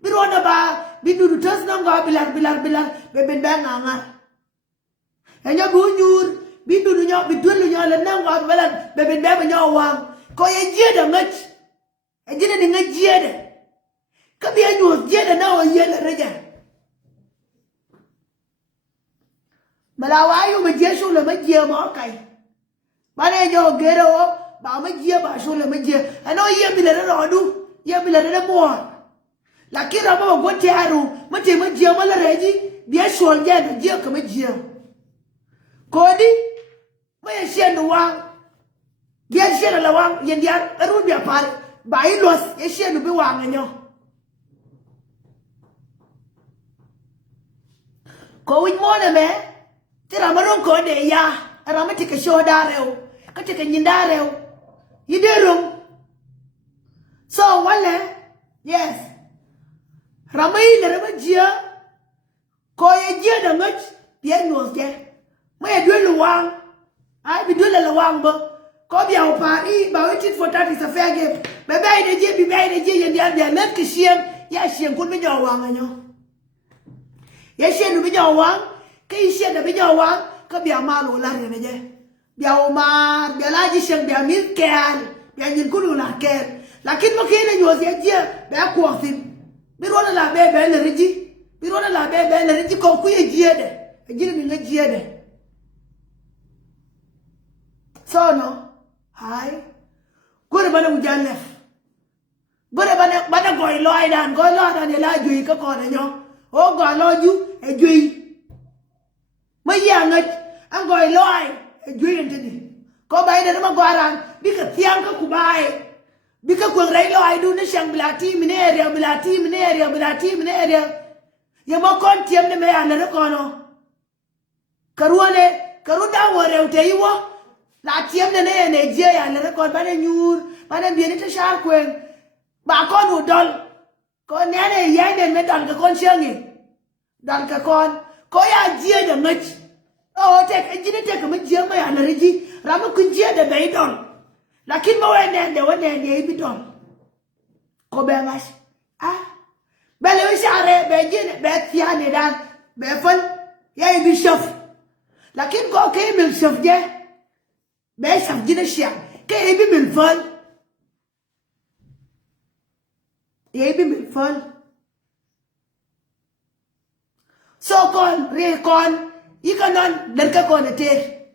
birona ba bidudu tos no go bilar be ben ba nganga enyo bunyur bidudu nyo bidulu nyo le no go belan be ben ba nyo wang ko ye jeda ngach e jeda ni ngach jeda ka bi enyo jeda na o yele reja bala wayu me jesu le me je mo kai bane yo gero ba ma je ba so le ma je ano ye bi le ro du ye bi le re mo la kira mo go tiaru ma je ma le reji bi e so je do je ka ma je ko di ma ye she no wa bi e she la wa ye dia ru bi apal ba i los ye she no bi wa nganyo ko wi mo na me tira ma ron ko de ya ara ma tike show dareo ka tike nyindareo yiderum so wale yes ramai le ramajia ko ye je da ngach ye nyos je ma ye dwe luwang ai bi dwe luwang bo ko bi au pa i ba wetit for 30 sa fege be be ide je bi be ide je ye dia dia net ki shiem ya shiem kun bi nyo wang anyo ye shiem bi nyo wang ke shiem da bi nyo wang ka bi amalo la re ne je bia omar bia la ji sheng bia mit kel bia nyin kulu la kel lakin mo kene nyos ye je be ko fin bi ro la be le riji bi ro la be le riji ko ku ye je de e jiri ni le je de so no hai Go to Bana Ujan left. Go to Bana Goy Lloyd and Goy Lloyd and Elijah ka ko nyo. Oh God Lord you e jui. Ma ya ngat ang Goy Lloyd e jui entini. Ko bay na ma gwaran bi ka tiang ka kubai. Bi ka ko rai Lloyd du na shang blati mine area. Ya mo kon tiem ne me ala ko no. Karuane karuda wore uteiwo. La tiem ne ne je ya le ko ba ne nyur ba ne bi ne ta shar kwen. Ba con udol con né này dây nên mới đòn cái con xương gì đòn cái con có ya chia được mất thế cái gì đấy cái mất chia mà là gì làm một con chia để bày đòn là khi mà anh đàn để anh đàn để bị đòn có bé ngay bé lấy xa rồi bé gì bé thia này đàn bé phân ya bị sập là khi có cái mình sập chứ bé sập gì nó sập cái bị mình phân Yebi mi fun. So con, re con, ikanon, lerka con eter.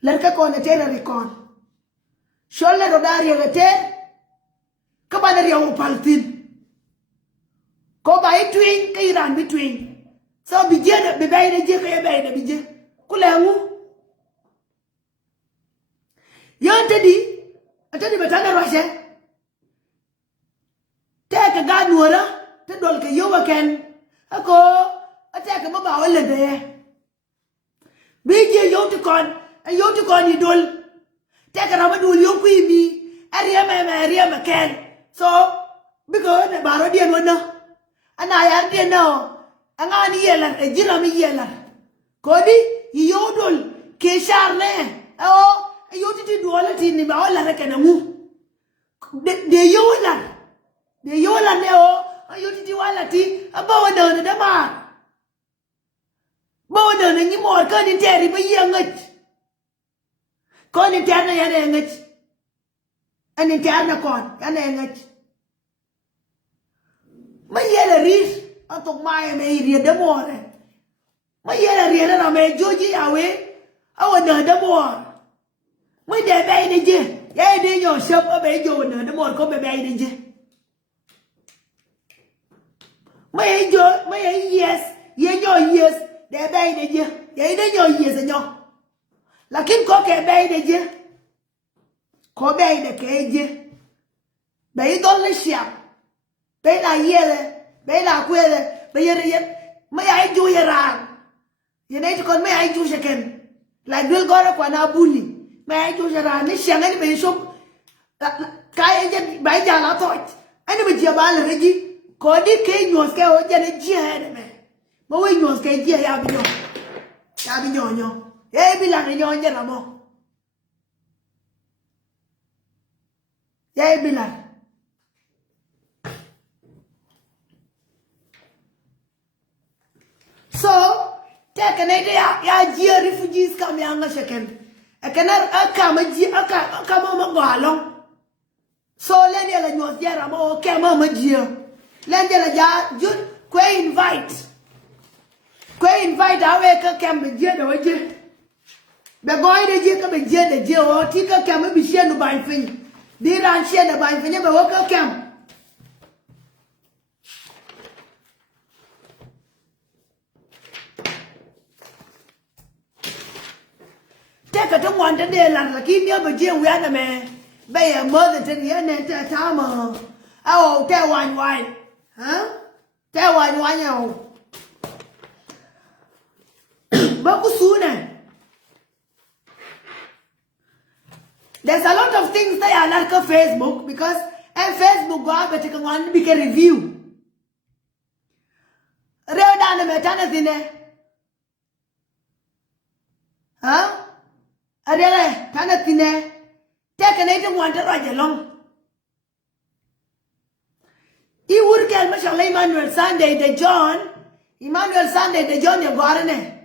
Lerka con eter re con. Sholle rodari eter. Kabana ria upaltin. Ko ba itwing, ka iran between. So bije na bebay na je kaya bay na bije. Kulangu. Yan tadi batana rashe. Take a god water, the dolka yoga can. A go, attack a mama all there. Big yoticon, a yoticon you dol. Take a ramadul yoki me, Ariam McCann. So, because the Barodian one, and I didn't know. And I yeller, a Jeremy yeller. Cody, yodel, Kesharne. Oh, a yoti do all in the all like a move. The yola. The yola neo, you did wala tea, a bower in the bar. Bower and you more gun in Terry, but young it. Con in Terna and it. And in Terna con, and it. My yellow reef, I took my area the more. My yellow reader, I made Georgie away. I want the more. My dear baby, yeah, then your shop obey you and the more come baby. May yes, yes, they bay the year, ye your years and your. Lakin cock a bay the year. Corbay the cage. Bay don't share. Bay la yellow, bay la queer, bay yet. May I do your arm? You need to call me I do again. Like Bill Gorok when I bully. May I do your arm? This young enemy so. Kayan by Jala thought. Enemy Jabal Reggie. Cody came was go and jeer me. But when you was gay, Yabino. Yabino. Yabi like a young general. Yabi like. So, take an idea, ya refugees come young as second. I cannot come a come on go along. So, Lenny and was there, I'm all come on a dear. Lenny ya, you invite. Invite our come and jeer the way. The boy the jeer come and jeer the jeer or Tika come be shared by thing. They don't share the by thing, but walk come. Take a don't want to deal like in your jail, we are the man. Bay a mother to the end at a time. Oh, tell wine. Huh? Tell wine. But sooner. There's a lot of things that are like a Facebook because Facebook go out but you can want to make a review. Real down the metana there. Huh? Adele, Tanatine, take an 81 to ride along. He would get Mashal Emmanuel Sunday, the John, Emmanuel Sunday, the John, your garden.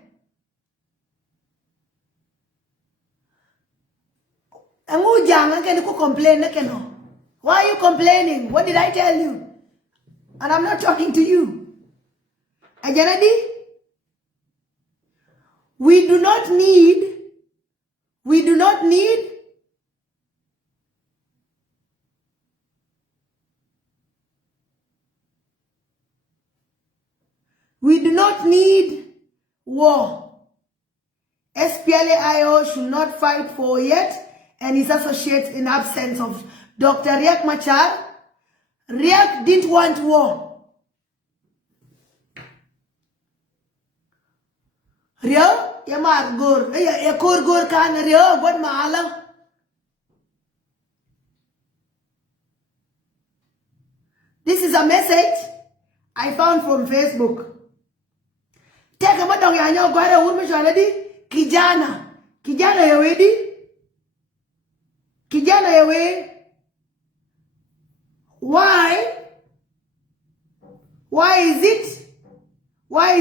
And who young, I can complain. Why are you complaining? What did I tell you? And I'm not talking to you. Ajanadi, we do not need not need war. SPLA-IO should not fight for yet and his associates in absence of Dr. Riek Machar. Riek didn't want war. Riek, yamar gur, yakur gur kan Riek, what maala? This is a message I found from Facebook. Take a matong yanyo gwara urme already. Kijana yawedi. Kijana yawe. Why is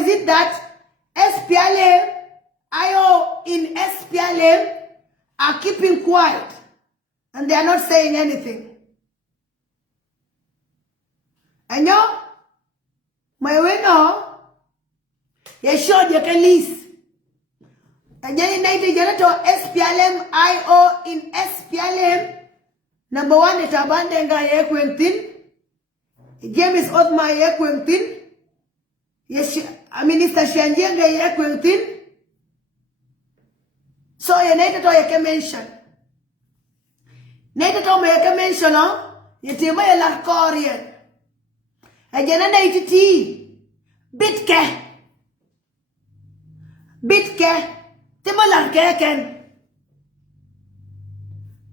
it that SPLM, IO in SPLM are keeping quiet and they are not saying anything? And you, my winner, you showed you can list. And then United Janitor SPLM, IO in SPLM. Number one, it's Abandenga Yekwentin. James Othma Yekwentin. Yes, Minister Shanjenga Yekwentin. So, United you can mention. United you can mention, you tell me a Korean. And then Bitke. Timalar keken.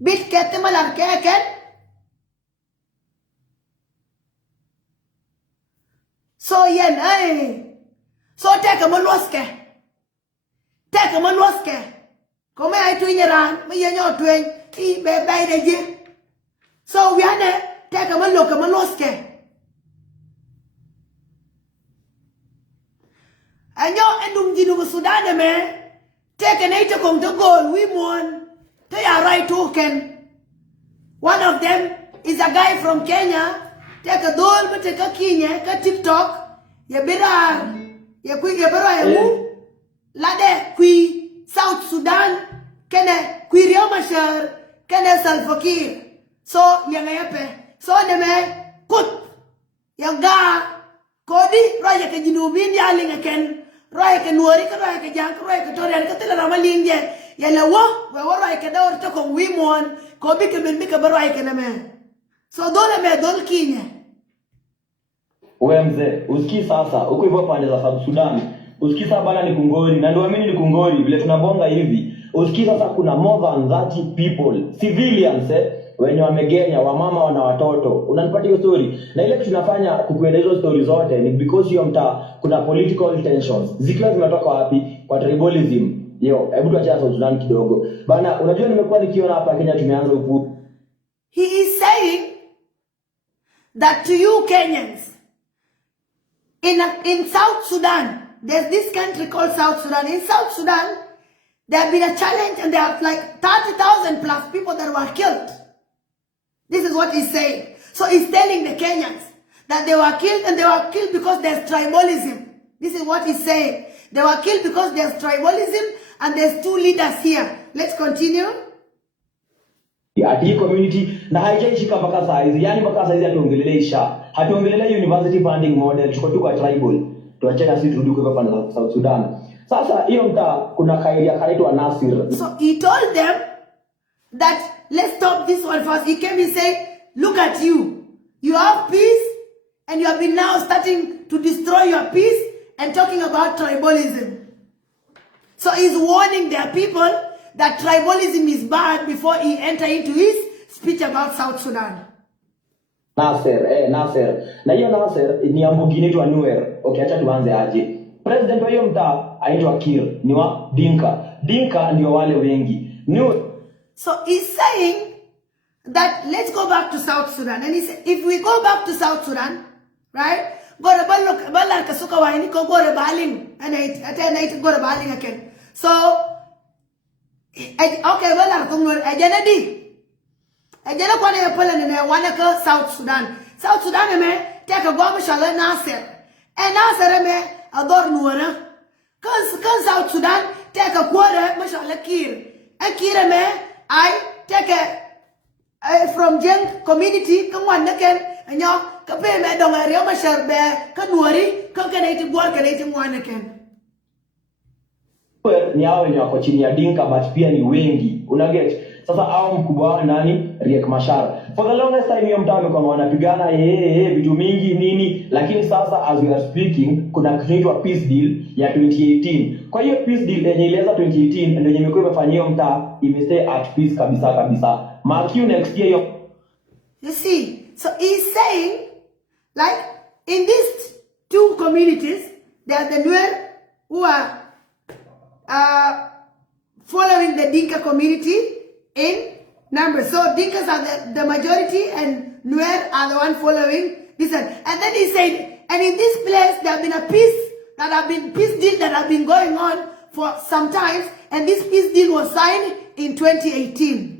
Bitke timalar keken. So yen so take a malwaske. Take a malwaske. Come I twin around, me and your twin, be by the year. So we are take a malwaske. And your endum jinu Sudan me. Take an 8 kong to goal, we won. They are right token. One of them is a guy from Kenya. Take a doll, but take a Kenya, a TikTok. Ya Lade, Kui, South Sudan, Kene, Kui Rio Machar, Kene Salva Kiir. So, Yangayape. So, Neme, Kut, Yanga, Kodi, Raya Jinubin, Yaling again. Raya ke nuari ke raya ke jang ke raya ke torian ke tela rama lingje ya lewo we raya ke daur to ko wimon ko bi ke ben bi ke raya ke na me so dole me dol kinye wewe mzee usikii sasa uko hivyo pande za South Sudan usikii sasa bana ni kungori na ndio amini ni kungori vile tunabonga hivi usikii sasa kuna more than 30 people civilians wenye wamegenya wamama wana watoto unanipatia hiyo story na ile tunafanya kukuenda hizo stories zote ni because hiyo mtaa kuna political tensions zikiwa zimetoka wapi kwa tribalism hebu tuache South Sudan kidogo bana unajua nimekuwa nikiona hapa Kenya tumeanza upu he is saying that to you Kenyans in South Sudan there's this country called South Sudan. In South Sudan there have been a challenge and there are like 30,000 plus people that were killed. This is what he's saying. So he's telling the Kenyans that they were killed and they were killed because there's tribalism. This is what he's saying. They were killed because there's tribalism and there's two leaders here. Let's continue. Ati community na haijaishika mpaka saizi. Yani mpaka saizi hatuongelelea hatuongelelea university funding model. Tuko tu kwa tribal. Tuachana sisi turudi kwa pande za South Sudan. Sasa hiyo mtaa kuna kaidia kanaitwa Nasir. So he told them that let's stop this one first. He came and said, look at you. You have peace and you have been now starting to destroy your peace and talking about tribalism. So he's warning their people that tribalism is bad before he enter into his speech about South Sudan. Nasser. Na hiyo Nasser ni ambugi inaitwa Nuer. Okay, acha tuanze aje. President wa hiyo mtaa aitwa Kiir, ni wa Dinka. Dinka ndio wale wengi. So he's saying that let's go back to South Sudan. And he said, if we go back to South Sudan, right? Gore ballar kasuka wahini ko gore baling. And I gore baling again. So, okay, ballar kumur ajana di. Ajana kwa na pala na wana ka South Sudan. South Sudan me take a goma shala Nasser. And Nasser me ador nuara. Kan South Sudan take a quarter mashallah Kiir. And Kiir me I take a from Jeng community, come one again, Anyo ka pe me dong area ma sharbe ka nuari ka iti gwar ka iti mwana ken. Ni hao wenye wako chini ya Dinka but pia ni wengi. Unaget? Sasa hao mkubwa wao nani? Riek Machar. For the longest time hiyo mtaa kwa wanapigana vitu mingi nini, lakini sasa as we are speaking kuna kitu peace deal ya 2018. Kwa hiyo peace deal yenye ilianza 2018 ndio imekuwa imefanyia hiyo mtaa imestay at peace kabisa. Mark you next year yo. You see, so he's saying like in these two communities there are the Nuer who are following the Dinka community in numbers. So Dinkas are the majority and Nuer are the one following this one. And then he said, and in this place there have been peace deal that have been going on for some time, and this peace deal was signed in 2018.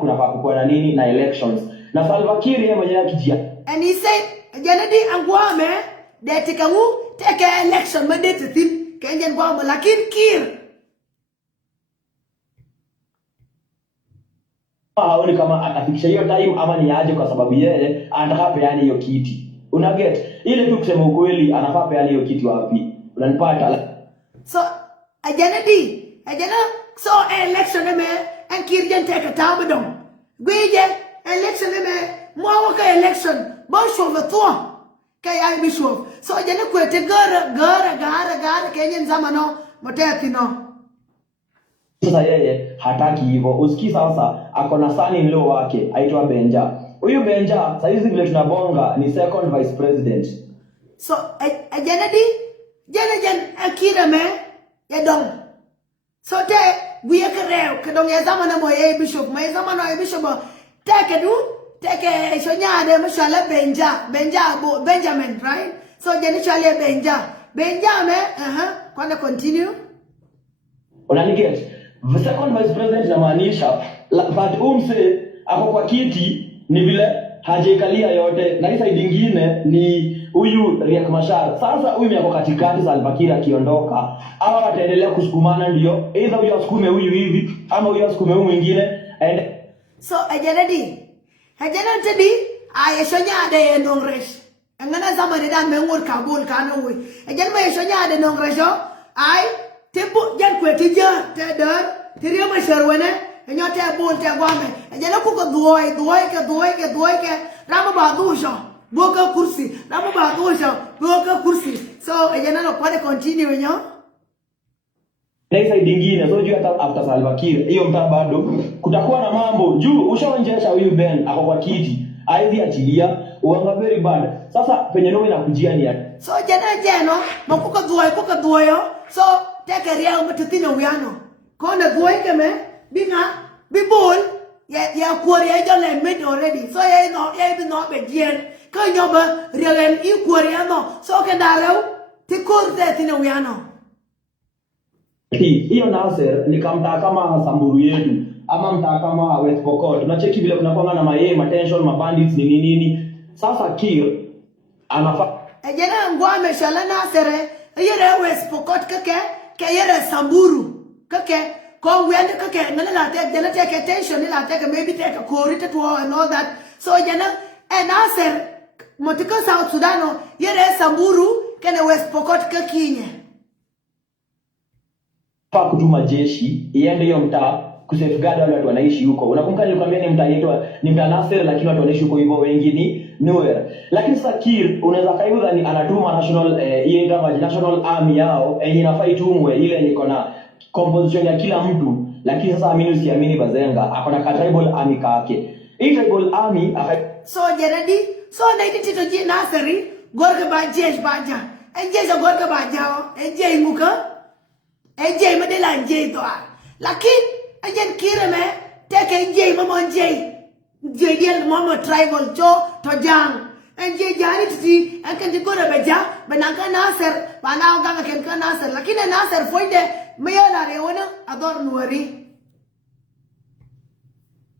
Kunafaa kukuwa na nini na elections. Na Salva Kiir yeye mwenyewe akijia. And he said, Janadi Angwame they take a election mandate thin Kenyan Gwame lakini Kiir haoni kama atafikisha hiyo time ama ni aje, kwa sababu yeye anataka peani hiyo kiti. Unaget? Ile tu kusema ukweli anafaa peani hiyo kiti wapi? Unanipata? So so election and Kiir jan take a tabadong. Gweje election mo ka election bo show the to kay ay bishof. So ajana kwete gara Kenyan zamano motetino. Sasa yeye hataki hivyo. Usikii sasa akona son-in-law wake aitwa Benja. Huyu Benja saizi vile tunabonga ni second vice president. So jana akira me ya dong. So te guya kareo kadong ya zamana mo ya bishop mo ya zamana ya bishop take shonyade mashala Benjamin, right? So jana chale Benjamin kwana continue. Unaniget? The second vice president inamaanisha but umse ako kwa kiti ni vile hajaikalia yote, na hii side nyingine ni huyu Riek Machar. Sasa huyu yako katikati, Salva Kiir akiondoka hawa wataendelea kusukumana, ndio either huyu asukume huyu hivi ama huyu asukume huyu mwingine and so ajaradi tadi ayeshonyade endongresh ngana zamani dan mengur kabul kanwe ajarma yeshonyade endongresho ay Tempo jan kweti ja te dar tiriya masharwane nyote bol te gwame ajana ku ko duoy ke rama badusha boka kursi so ajana no kwade continue nyo na side nyingine. So juu hata after Salva Kiir hiyo mtaa bado kutakuwa na mambo juu ushaonjesha huyu Ben ako kwa kiti aizi achilia uanga very bad. Sasa penye ndio inakujia ni so jana makuka duoyo so take area umtetino wiano kona duoike me binga bibol ya kuoria jole mid already so ya no be jien ka nyoba rialen I kuoria no so ke darau ti kurte tino wiano. Hiyo Nasser ni kamtaa kama Samburu yetu ama mtaa kama West Pokot. Unacheki vile kunakuwa na tension bandits nini. Sasa Kiir anafa ejena ngwame shala Nasser yere West Pokot ke yere Samburu kake kongwende kake nala take attention nala take maybe take a corridor to and all that. So jana Nasser motika South Sudan yere Samburu kene West Pokot kakinye pa kutuma jeshi iende hiyo mtaa kusafeguard wale watu wanaishi huko. Unakumbuka nilikwambia ni mtaa yetu ni mtaa Nasser, lakini watu wanaishi huko hivyo wengi ni Nuer. Lakini sasa Kiir unaweza kaibuza ni anatuma national army yao inafaa itumwe ile yenye iko composition ya kila mtu, lakini sasa amini usiamini Bazenga akona ka tribal army kake. Hii tribal army so jeradi so na itito ji Nasser gorga bajesh baja enjeja gorga bajao enjei muka enjei madela enjei doa lakini ajen Kiir take enjei mama enjei diel mama tribal to jang enjei jari titi akan digora beja bananga Nasser bana ganga kenka Nasser lakini Nasser foinde mayala rewana ador nuari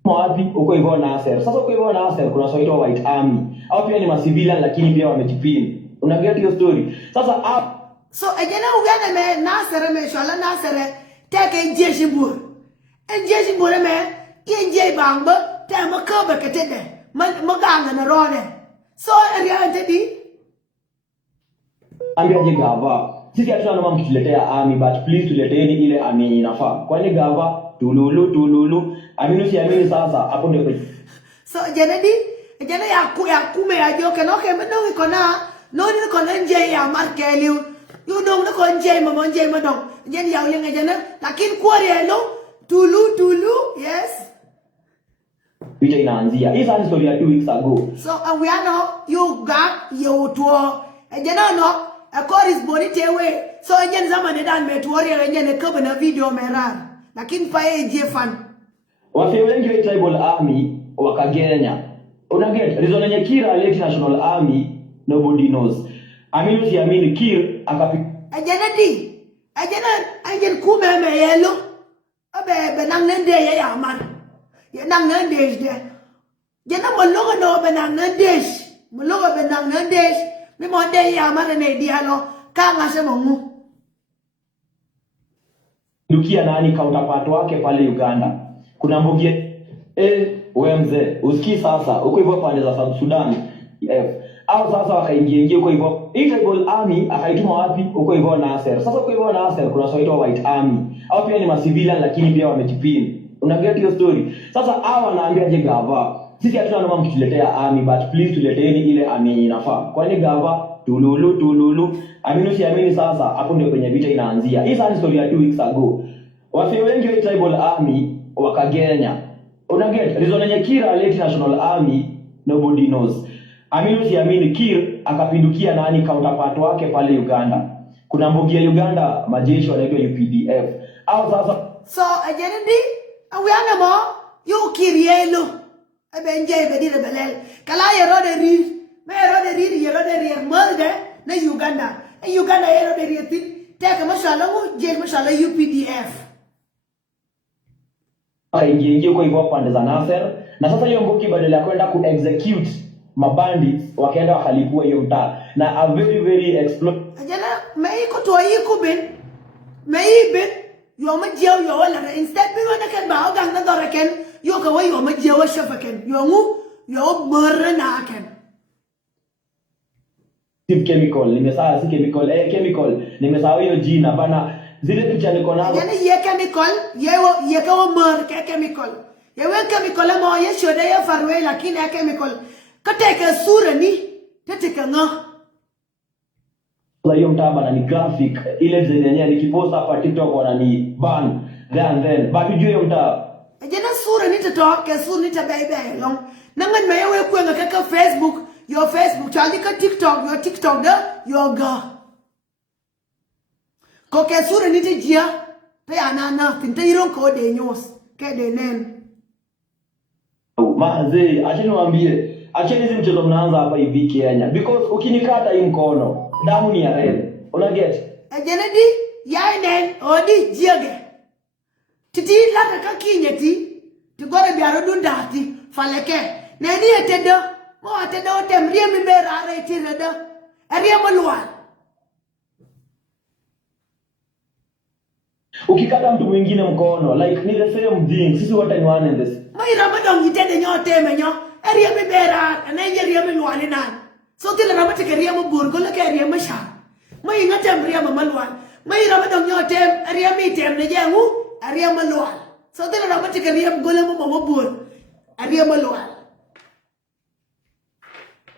wapi uko hivyo Nasser. Sasa uko hivyo Nasser kuna soito white army au pia ni civilian lakini pia wamejipini. Unaget hiyo story. Sasa so ajana ugana Nasser shola Nasser take enjei shimbur me enjei bangba tema kaba ketede maganga na rode. So area entity ambia je gava sisi hatuna noma mkituletea army but please tuleteeni ile army inafaa. Kwani gava tululu amini si amini sasa hapo ndio. So jenedi jana ya kume ya joke no ke meno iko na no ni ko na nje ya markeliu you know no ko nje madong jeni ya ulenga jana lakini kwa relo tulu yes Vita inaanzia. Hii sana story ya 2 weeks ago. so we are now you got you to jana no a chorus body tewe so jeni zama ne dan metuori jeni ko na video merar lakini pa je fan Wase wengi wa tribal army wakagenya. Unaget reason yenye Kir aleti national army nobody knows. Amini si amini Kir akapi ajana kume me yelo abe nang nende ya man ya nang nende de jana mo logo no be nang nende mo logo be nang nende mi mo de ya man ne dialo ka ngase mo mu Lukia nani counterpart wake pale Uganda. Kuna mbogie wewe mzee usikii sasa uko hivyo pande za South Sudan au sasa wakaingia huko hivyo hii tribal army akaituma wapi huko hivyo Nasser. Sasa huko hivyo Nasser kuna soitwa white army au pia ni civilian lakini pia wamejipin. Unaget hiyo story. Sasa hao wanaambia je gava sisi hatuna noma mkituletea army but please tuleteeni ile army inafaa. Kwani gava tululu amini si amini sasa hapo ndio kwenye vita inaanzia. Hii sana story ya 2 weeks ago. Wase wengi wa tribal army wakagenya. Unaget reason yenye Kir aleti national army nobody knows. Amini si amini Kir akapindukia nani counterpart wake pale Uganda. Kuna mbogia Uganda majeshi wanaitwa UPDF. Au sasa so ajendi we are mo you kirielo abenje bedile belel kala yerode rir me yerode rir mode na Uganda yerode rir tin take mashallah UPDF ingie kwa hivyo pande za Nasser na sasa hiyo mboki badala ya kwenda ku execute mabandits wakaenda wakalipua hiyo mtaa na a very explode ajana meiko to yiku ben meiben yo majeo yo wala instead bi wana kan ba ga na dora ken yo ka wayo majeo shafaken yo ngu yo marna ken chemical chemical nimesahau hiyo jina bana zile picha niko nazo yani ye chemical ye ka mar ke chemical ye we chemical mo ye shoda ye farwe lakini ya chemical kateka sura ni teteka nga hiyo mtaba na ni graphic ile zenye nikipost hapa TikTok wanani ban then but ujue hiyo mtaba jana sura ni TikTok sura ni tababy long nangan mayewe kwenga kaka Facebook your Facebook chalika TikTok your TikTok da yoga ko ke sura ni tijia te anana tinta iron ko de news ke de nen maze acheni hizi mchezo mnaanza hapa hivi Kenya because ukinikata hii mkono damu ni ya red una get ajenedi yainen odi jiage titi la ka kinyeti tigore biaro dundati faleke neni etedo mo atedo temrie mi bera are tirada ariya malwan ukikata mtu mwingine mkono like ni the same thing sisi wote ni one and this mai ramadon yitede nyote menyo ariya mi bera anenye ariya malwan nan so tila ramate ke ariya mo burgo la ke ariya masha mai ngata ariya malwan mai ramadon nyote ariya mi tem ne jangu ariya malwan so tila ramate ke ariya gole mo bur ariya malwan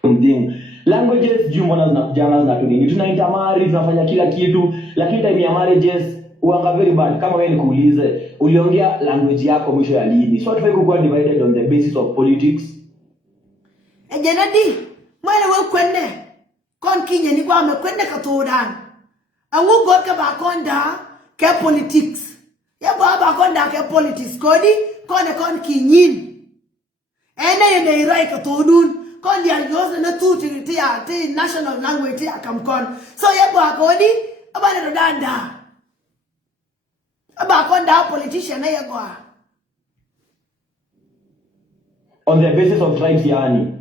thing languages jumona zinakujana zinatunini tunaitamari tunafanya kila kitu lakini time ya marriages uanga very bad kama wewe nikuulize uliongea language yako mwisho ya lini so tufai kuwa divided on the basis of politics ejenadi mwana we kwende kon kinye ni kwa me kwende katodan angu god ka ba konda ke politics ya ba konda ke politics kodi kon kinyin ene yene irai katodun kon dia yose na tu ti national language ya kamkon so ye ba kodi abana rodanda aba konda politician na ye gwa on the basis of tribes yani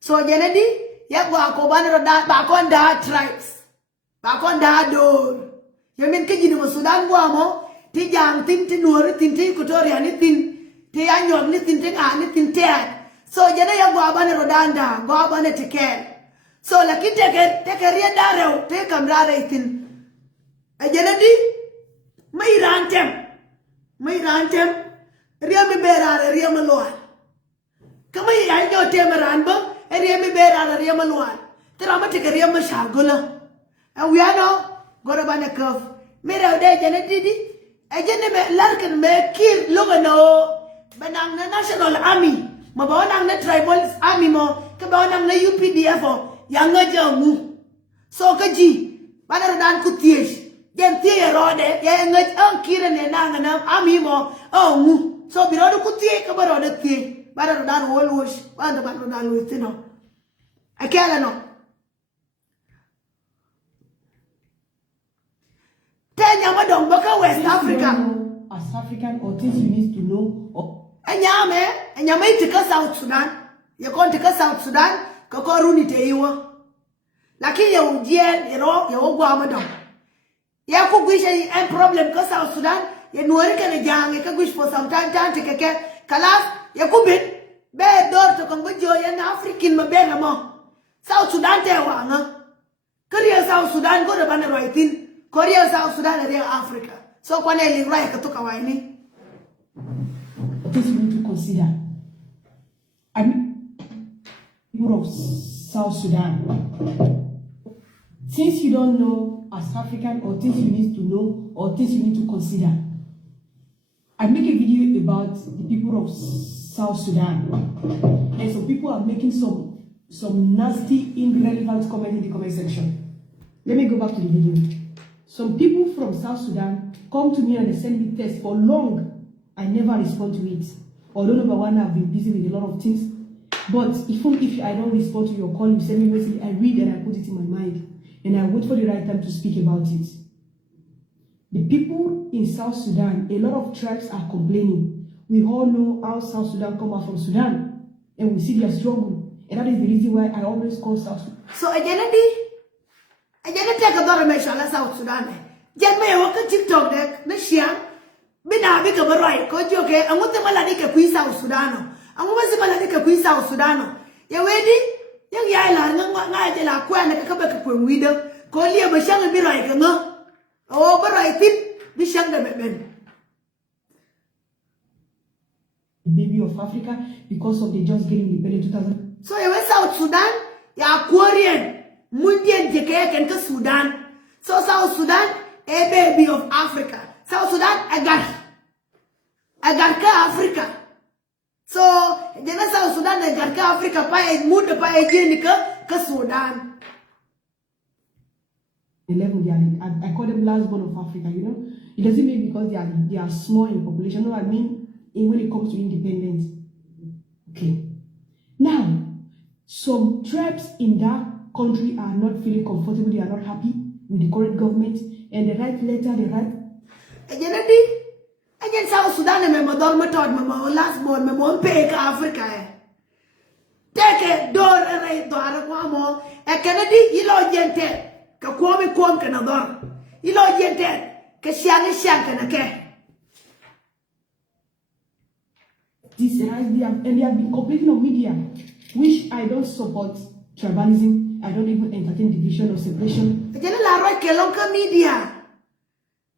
so jenedi ye gwa ko bana rodanda ba konda tribes ba konda do yemin kejini mo Sudan gwa mo ti jang tin ti nuori tin ti Equatoria ni tin te anyom ni tin tinga ni tin tek so jana ya go abane rodanda go abane tekel so lakini take ria dare te kamrare itin ajana di mai rantem ria mi berare ria malwan kama ya nyo te maran ba ria mi berare ria malwan terama take ria mashargola and we are now go abane kaf mera de jana di ajana me larkan me kir lugano banang na national army mabawanang na tribal army mo kabawanang na UPDF yang ngajamu so kaji bana rodan kutiesh dem tie rode ya ngaj ang kira ne nang na army mo ngu so birodo kutie kabarodo tie bana rodan wolwosh bana rodan witino akela no tenya madong baka West Africa as African or things you need to know Anyame tika South Sudan. Ya kon tika South Sudan ka ko runi te yiwa. Lakini ya ujie ya ogwa amadon. Ya ku gwisha en problem ka South Sudan ya nuari ka ne jange ka gwish for some time keke kalas ya ku bit be door to kon gjo ya na African mabena mo. South Sudan te wa nga. Korea South Sudan go da bana writing. Korea South Sudan area Africa. So kwa ne lingwa ya katoka waini. Things you need to consider. I mean, people of South Sudan. Things you don't know as African, or things you need to know, or things you need to consider. I make a video about the people of South Sudan, and some people are making some nasty, irrelevant comment in the comment section. Let me go back to the video. Some people from South Sudan come to me and they send me text for long. I never respond to it. Although number one, I've been busy with a lot of things. But even if I don't respond to your call, you send me a message, I read and I put it in my mind. And I wait for the right time to speak about it. The people in South Sudan, a lot of tribes are complaining. We all know how South Sudan come out from Sudan. And we see their struggle. And that is the reason why I always call South Sudan. So again, take a dollar measure South Sudan. Get me a work TikTok deck, Nishian. Bina bika barai ko joke angote maladi ke kui South Sudan angoma se maladi ke kui South Sudan ya wedi yang ya la nga je la kwa na ka ba ka kwen wido ko lie ba shang bi rai ka ngo o barai tin bi shang da beben Baby of Africa because of the just getting independent 2000. so ya South Sudan ya Korean mundien je ke ken ka Sudan so South Sudan a baby of Africa South Sudan agar ka Africa. So, jana South Sudan agar ka Africa pa muda pa jeni ka Sudan. 11, I call them last born of Africa, you know. It doesn't mean because they are small in population. No, I mean when it comes to independence. Okay. Now, some tribes in that country are not feeling comfortable. They are not happy with the current government, and they write letter. They write. Again, South Sudan me mador matod me last born me mon pe ka Africa take door re door kwa mo e Kennedy ilo gente ka kwome kwom kana dor ilo gente ka shang kana ke This and they have been complaining on media, which I don't support tribalism. I don't even entertain division or separation. Again, la roi ke lonka media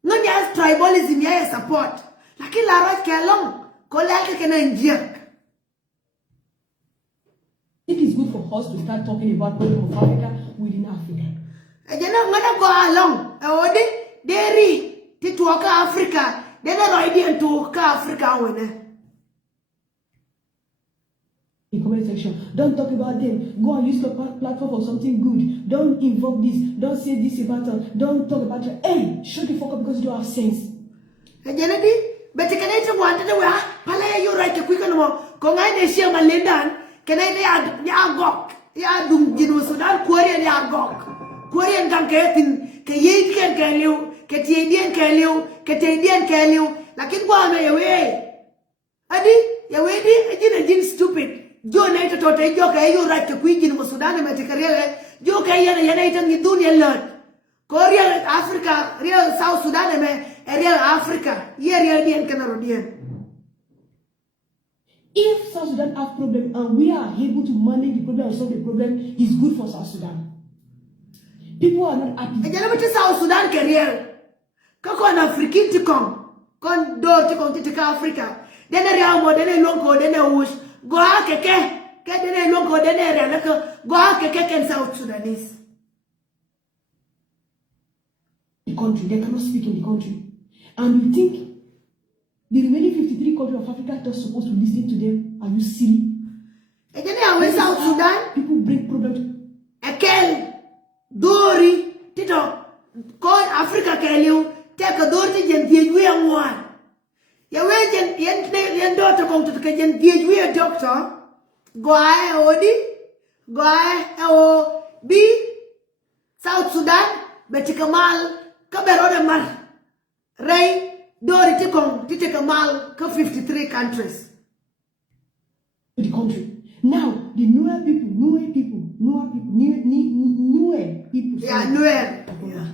no ya tribalism ya support lakini la roi ke long ko la ke na inject. It is good for us to start talking about problem of Africa within Africa. Ejana ngana go along. Odi deri tituoka Africa. Dena roidi into ka Africa wene. In comment section, don't talk about them. Go and use the platform for something good. Don't invoke this. Don't say this about us. Don't talk about it. Hey, shut the fuck up because you don't have sense. Ejana di beti kana ite wante de wa pala you right ke kwika no ko ngai ne shia malendan kana ite ya gok ya dum jinu Sudan Korea ya gok Korea ngam ke tin ke yid ken ke liu ke tiendien ke liu ke tiendien ke liu lakini bwana yewe adi yewe di ejina jin stupid jo na ite tote jo ke you right ke kwika no Sudan me te karele jo ke yana ite ni dunia lot Korea Africa real South Sudan me real Africa ye real bien kana rodien If South Sudan have problem and we are able to manage the problem and solve the problem, it's good for South Sudan. People are not happy. Ajana bati South Sudan career. Kako na African tikong. Kon do tikong titika Africa. Dene riamo, dene lonko, dene wush. Go ha keke. Ke dene lonko, dene rialaka. Go ha keke ken South Sudanese. The country, they cannot speak in the country. And you think the remaining 53 countries of Africa are just supposed to listen to them? Are you silly? Ajana awe South Sudan. People bring problems. Ekel. Dori. Tito. Kon Africa keliu. Teka dori jen diejwe angwan. Ya wejen yen doctor kong to ka jen diejwe doctor. Go ae odi. Go ae o bi South Sudan betika mal ka berode mar. Ray Dori tikong titeka mal ka 53 countries. The country. Now, the newer people. Yeah, nowhere. Yeah.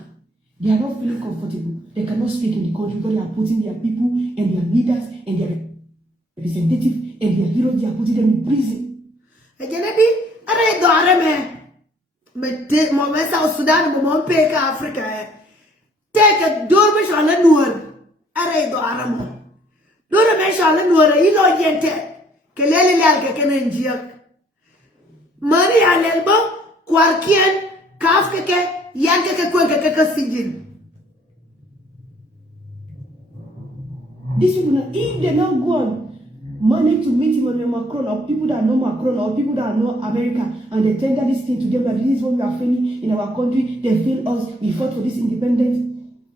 They are not feeling comfortable. They cannot speak in the country because they are putting their people and their leaders and their representatives and their heroes, they are putting them in prison. Ejenedi, are do areme. Me South Sudan mo peka Africa. Take a door me shala nuor. Are do aramo. Door me shala nuor ilo yente. Kelele lal ke kenen jiak. Mani alelbo kwarkien kaf ke yanke ke kwenke ke sijin. These people, now, if they not go on manage to meet Emmanuel Macron or people that know Macron or people that know America and they tender this thing to them that this is what we are failing in our country, they fail us, we fought for this independence.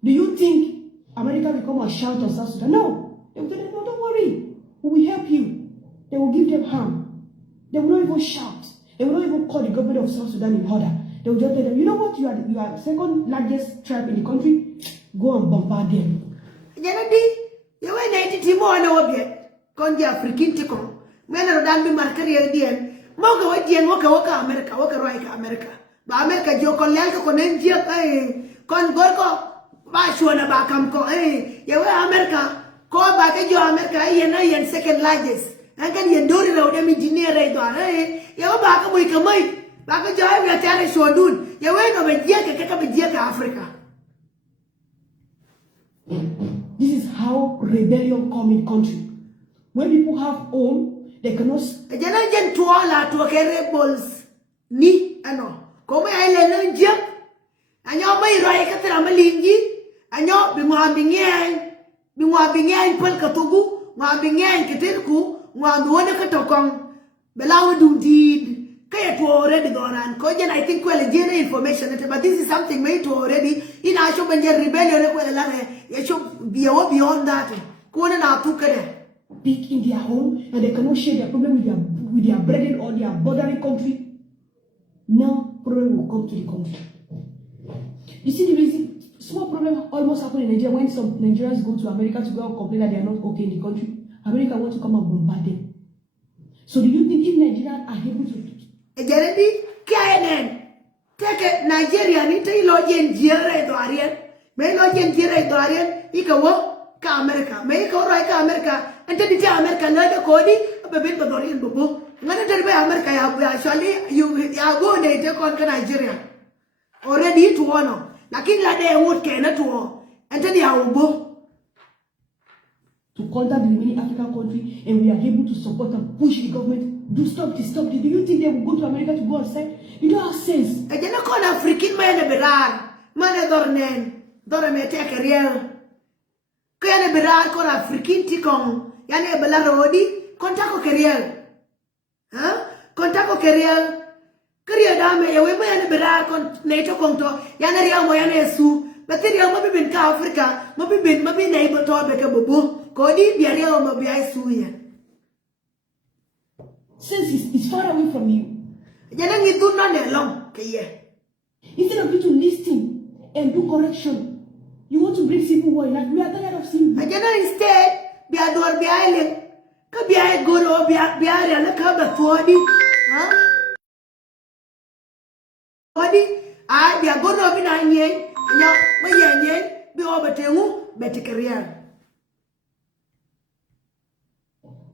Do you think America will come and shout on South Sudan? No. They will tell them, no, don't worry. We will help you. They will give them harm. They will not even shout. They will not even call the government of South Sudan in order. They will just tell them, you know what, you are the second largest tribe in the country. Go and bombard them. Janadi, you were 90 Timo and Obiet. Conja African Tico. Men are done be Marcari again. Moka Wadian, Waka America, Waka Roika America. But America, Joe Colelka, Conengia, Con Gorko, Bashuana Bakamko, you were America. Call back at your America, and second largest. And can you do it out of engineer? You go back a week a month. Back a job, we are telling Shodun. You went over Jaka, Africa. This is how rebellion come in country. When people have home, they cannot. A generation to all our to rebels. Ni, ano. Come I Jim. And your way right at Ramalingi. And your Bimwabingan. Bimwabingan Pelkatugu. Mwabingan Ketirku. Mwabwana Katokong. Belaw do deed. Kaya to already Doran. Kojan, I think well general information, but this is something made to already in our shop and rebellion. You should be beyond that. Kona na tukere. Big in their home and they cannot share their problem with their brethren or their bordering country. Now problem will come to the country. You see the reason small problem almost happen in Nigeria when some Nigerians go to America to go and complain that they are not okay in the country. America wants to come and bombard them. So do you think if Nigerians are able to Jeremy, KNN, take a Nigerian, it's a logian Jere Dorian, may logian Jere Dorian, you can walk to America, make all right America, and then it's America, not a Cody, a bit of Dorian Bubu. Not to be America, actually, you are going to take on Nigeria. Already to honor. Lakin la de would cannot war, and then you are to contact the remaining African country and we are able to support and push the government. Do stop this. Do you think they will go to America to go and say? You don't have sense. I didn't call African man a berar. Man a dornen. Dorame take a real. Kayana berar call African tikong. Yana belarodi. Contacto career. Huh? Contacto career. Career dame. Ya wema yana berar con nato conto. Yana ria mo yana su. But then you might be in Africa. Might be neighbor to a bubu. Kodi biaria o mabia suya. Since it's far away from you. Janang itu non long kaya. Instead of you to listen and do correction, you want to bring civil war. Like we are tired of civil war. Janang instead biar dua biar leng. Ke biar goro biar yang nak kau bertuadi. Huh? Tuadi. Biar goro bina nyen. Anya maya nyen. Biar bertemu bertikerian.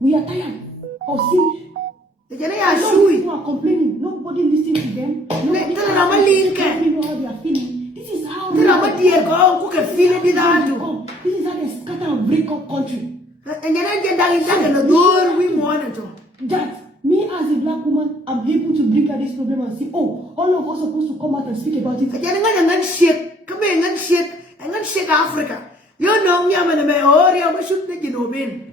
We are tired or see. Jana A ya lot of shui. people are complaining. Nobody listening to them. Nobody tell them I'm a link. Nobody know how they are feeling. This is how. Tell them I'm a dear girl who can feel it without. This is how they scatter and break up country. And Jana get down in that and the door we want to. That me as a black woman, I'm able to bring out this problem and say, oh, all of us are supposed to come out and speak about it. Jana ngan shit. Come here ngan shit. Ngan shit Africa. You know me I'm in a or you should take it over.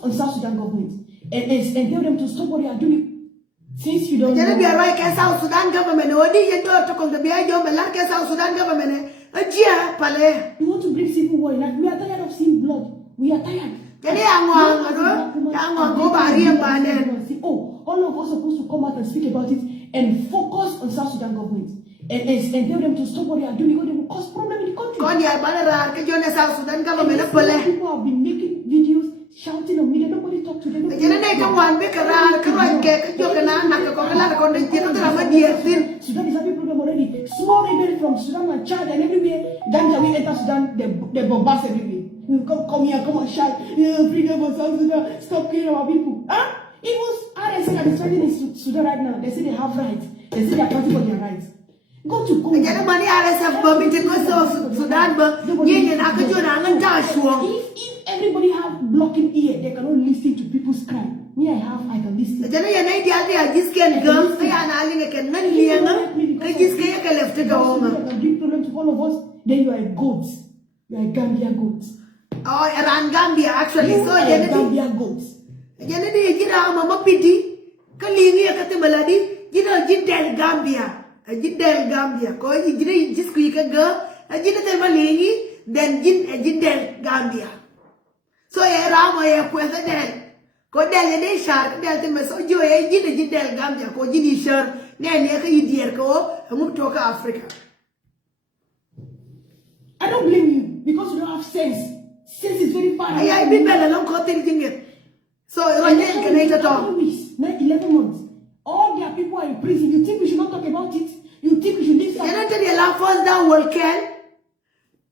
On South Sudan government and tell them to stop what they are doing. Since you don't Jana be know, right ke South Sudan government odi ye do to kon be ajo me lar ke South Sudan government ajia pale. you want to bring civil war. Like, we are tired of seeing blood. We are tired. Jana angwa go bari bane. Oh, all of us are supposed to come out and speak about it and focus on South Sudan government and tell them to stop what they are doing because they will cause problem in the country. Kon ya bana ra ke jone South Sudan government And pale. people have been making videos shouting on media. Nobody talk to them. Jana ne kan wan be kara kara ke jo kana na ko kala ko de jito tra ma dier tin. Sudan is having problem already. Small rebels from Sudan and Chad and everywhere. Ganja we enter Sudan, they bombast everywhere. We come here, come and shout, freedom of South Sudan, stop killing our people. Huh? Even RSA that is fighting in Sudan right now, they say they have rights. They say they are fighting for their rights. Go to Congo. Jana mani RSF bo mi te ko so Sudan ba nyenye na ka jo na ngan ta shuo. If everybody have blocking ear, they cannot listen to people's cry. Me, I can listen. Jana ya nai dia dia gisken gam ya na linge ken nan lienga ka giske ya ka left ga wonga. Can bring problem to all of us. Then you are a goat. You are a Gambia goat. Oh, around Gambia actually. You So are a jana Gambia goat. Jana di jira mama piti ka linge ya ka te baladi jira jidel Gambia. Jidel Gambia. Ko jira jisku ka ga jira te malingi then jidel Gambia. So ya rama ya puesa del. Ko del ne shar del te meso jo ya jidel Gambia ko jidi shar ne ne ka yidier ko mu to ka Africa. I don't blame you because you don't have sense. Sense is very far. Ay ay bibela lang ko tingin. So ronya ka na ito to. weeks, 11 months. All their people are in prison. You think we should not talk about it? You think we should leave Yana tadi la first down welken.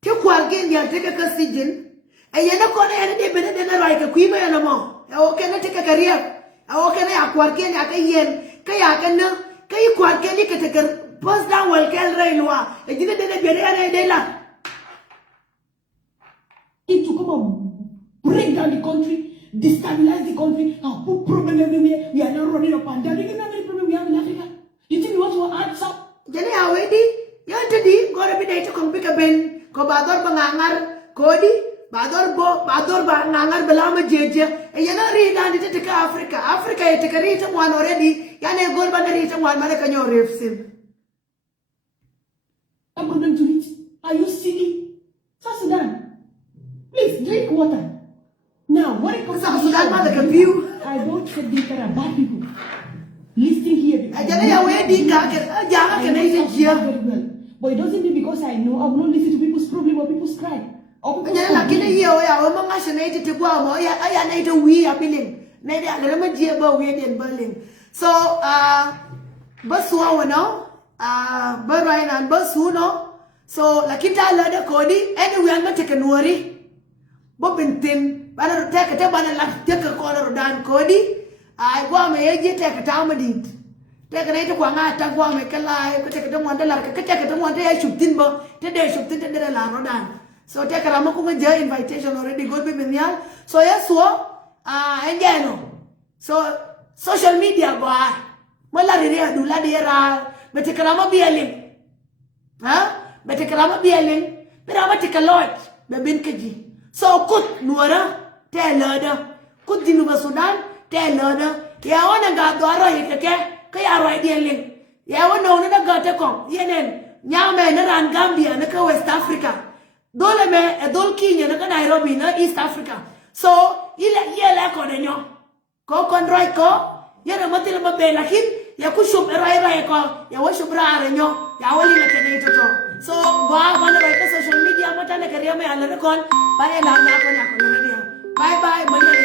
Ke kwargen ya teke ka sijin. Ay yana ko na yana de bene de na rai ka kuima yana mo. Ya oke na teke kariya. Ya oke na ya kwargen ya ka yen. Ka ya ka na ka yi kwargen ni ka teke first down welken rai lwa. Ya jine de na bene yana de la. to come and break down the country, destabilize the country, and put problem everywhere. We are now running up and down. Do you know how many problems we have in Africa? You think we want to add some? Jadi awedi, yang tadi gora bina itu kong pika ben, ko bador bangangar, kodi, bador bangangar belama jeje. Yana rida di teka Afrika, Afrika ya teka rita mwan already. Yana gor bana rita mwan mana kanyo refsim. A problem to it? Are you silly? South Sudan, please drink water. Now, when it comes South to Sudan mother can view. I don't say these are bad people. Listening here. Jadi awedi kaget, jangan kena itu dia. Very well. But it doesn't mean because I know I will not listen to people's problem or people's cry. Jadi lagi ni ya, orang mengasih naik itu gua mau ya, ayah naik itu wi apiling, naik dia ada nama dia bawa wi dia baling. So, bersuah wano, berainan bersuno. So, lagi kita ada kodi, anyway, anda cek nuari, bobintin, bana tek kita bana lah tek koror dan kodi. Ay gwa me yeje tek tamadit. Tek na ito kwa ngata gwa me kala ko tek to mwanda lar ka tek to mwanda ya shubtin ba te de shubtin te de la rodan. So tek rama ko nge invitation already god be minyal. So yes wo engeno. So social media ba mala riri adula de ra bete krama bieling. Ha? Bete krama bieling. Berama tek lot be bin keji. So kut nuara te lada. Kut dinu ba Sudan Telana, ya wana ga dwaro yeke ka ya ro idealing. Ya wana ona da gata kom, yenen nyame na ran Gambia na ka West Africa. Dole me e dol Kenya na ka Nairobi na East Africa. So ile yele ko de nyo. Ko kon roi ko, yere matile mabe lakin ya ku shub rai ko, ya wo shub ra nyo, ya wali na kene to. So wa bana rai ka social media mata na kariya me ala kon, ba ela na ko nya ko na dia. Bye bye.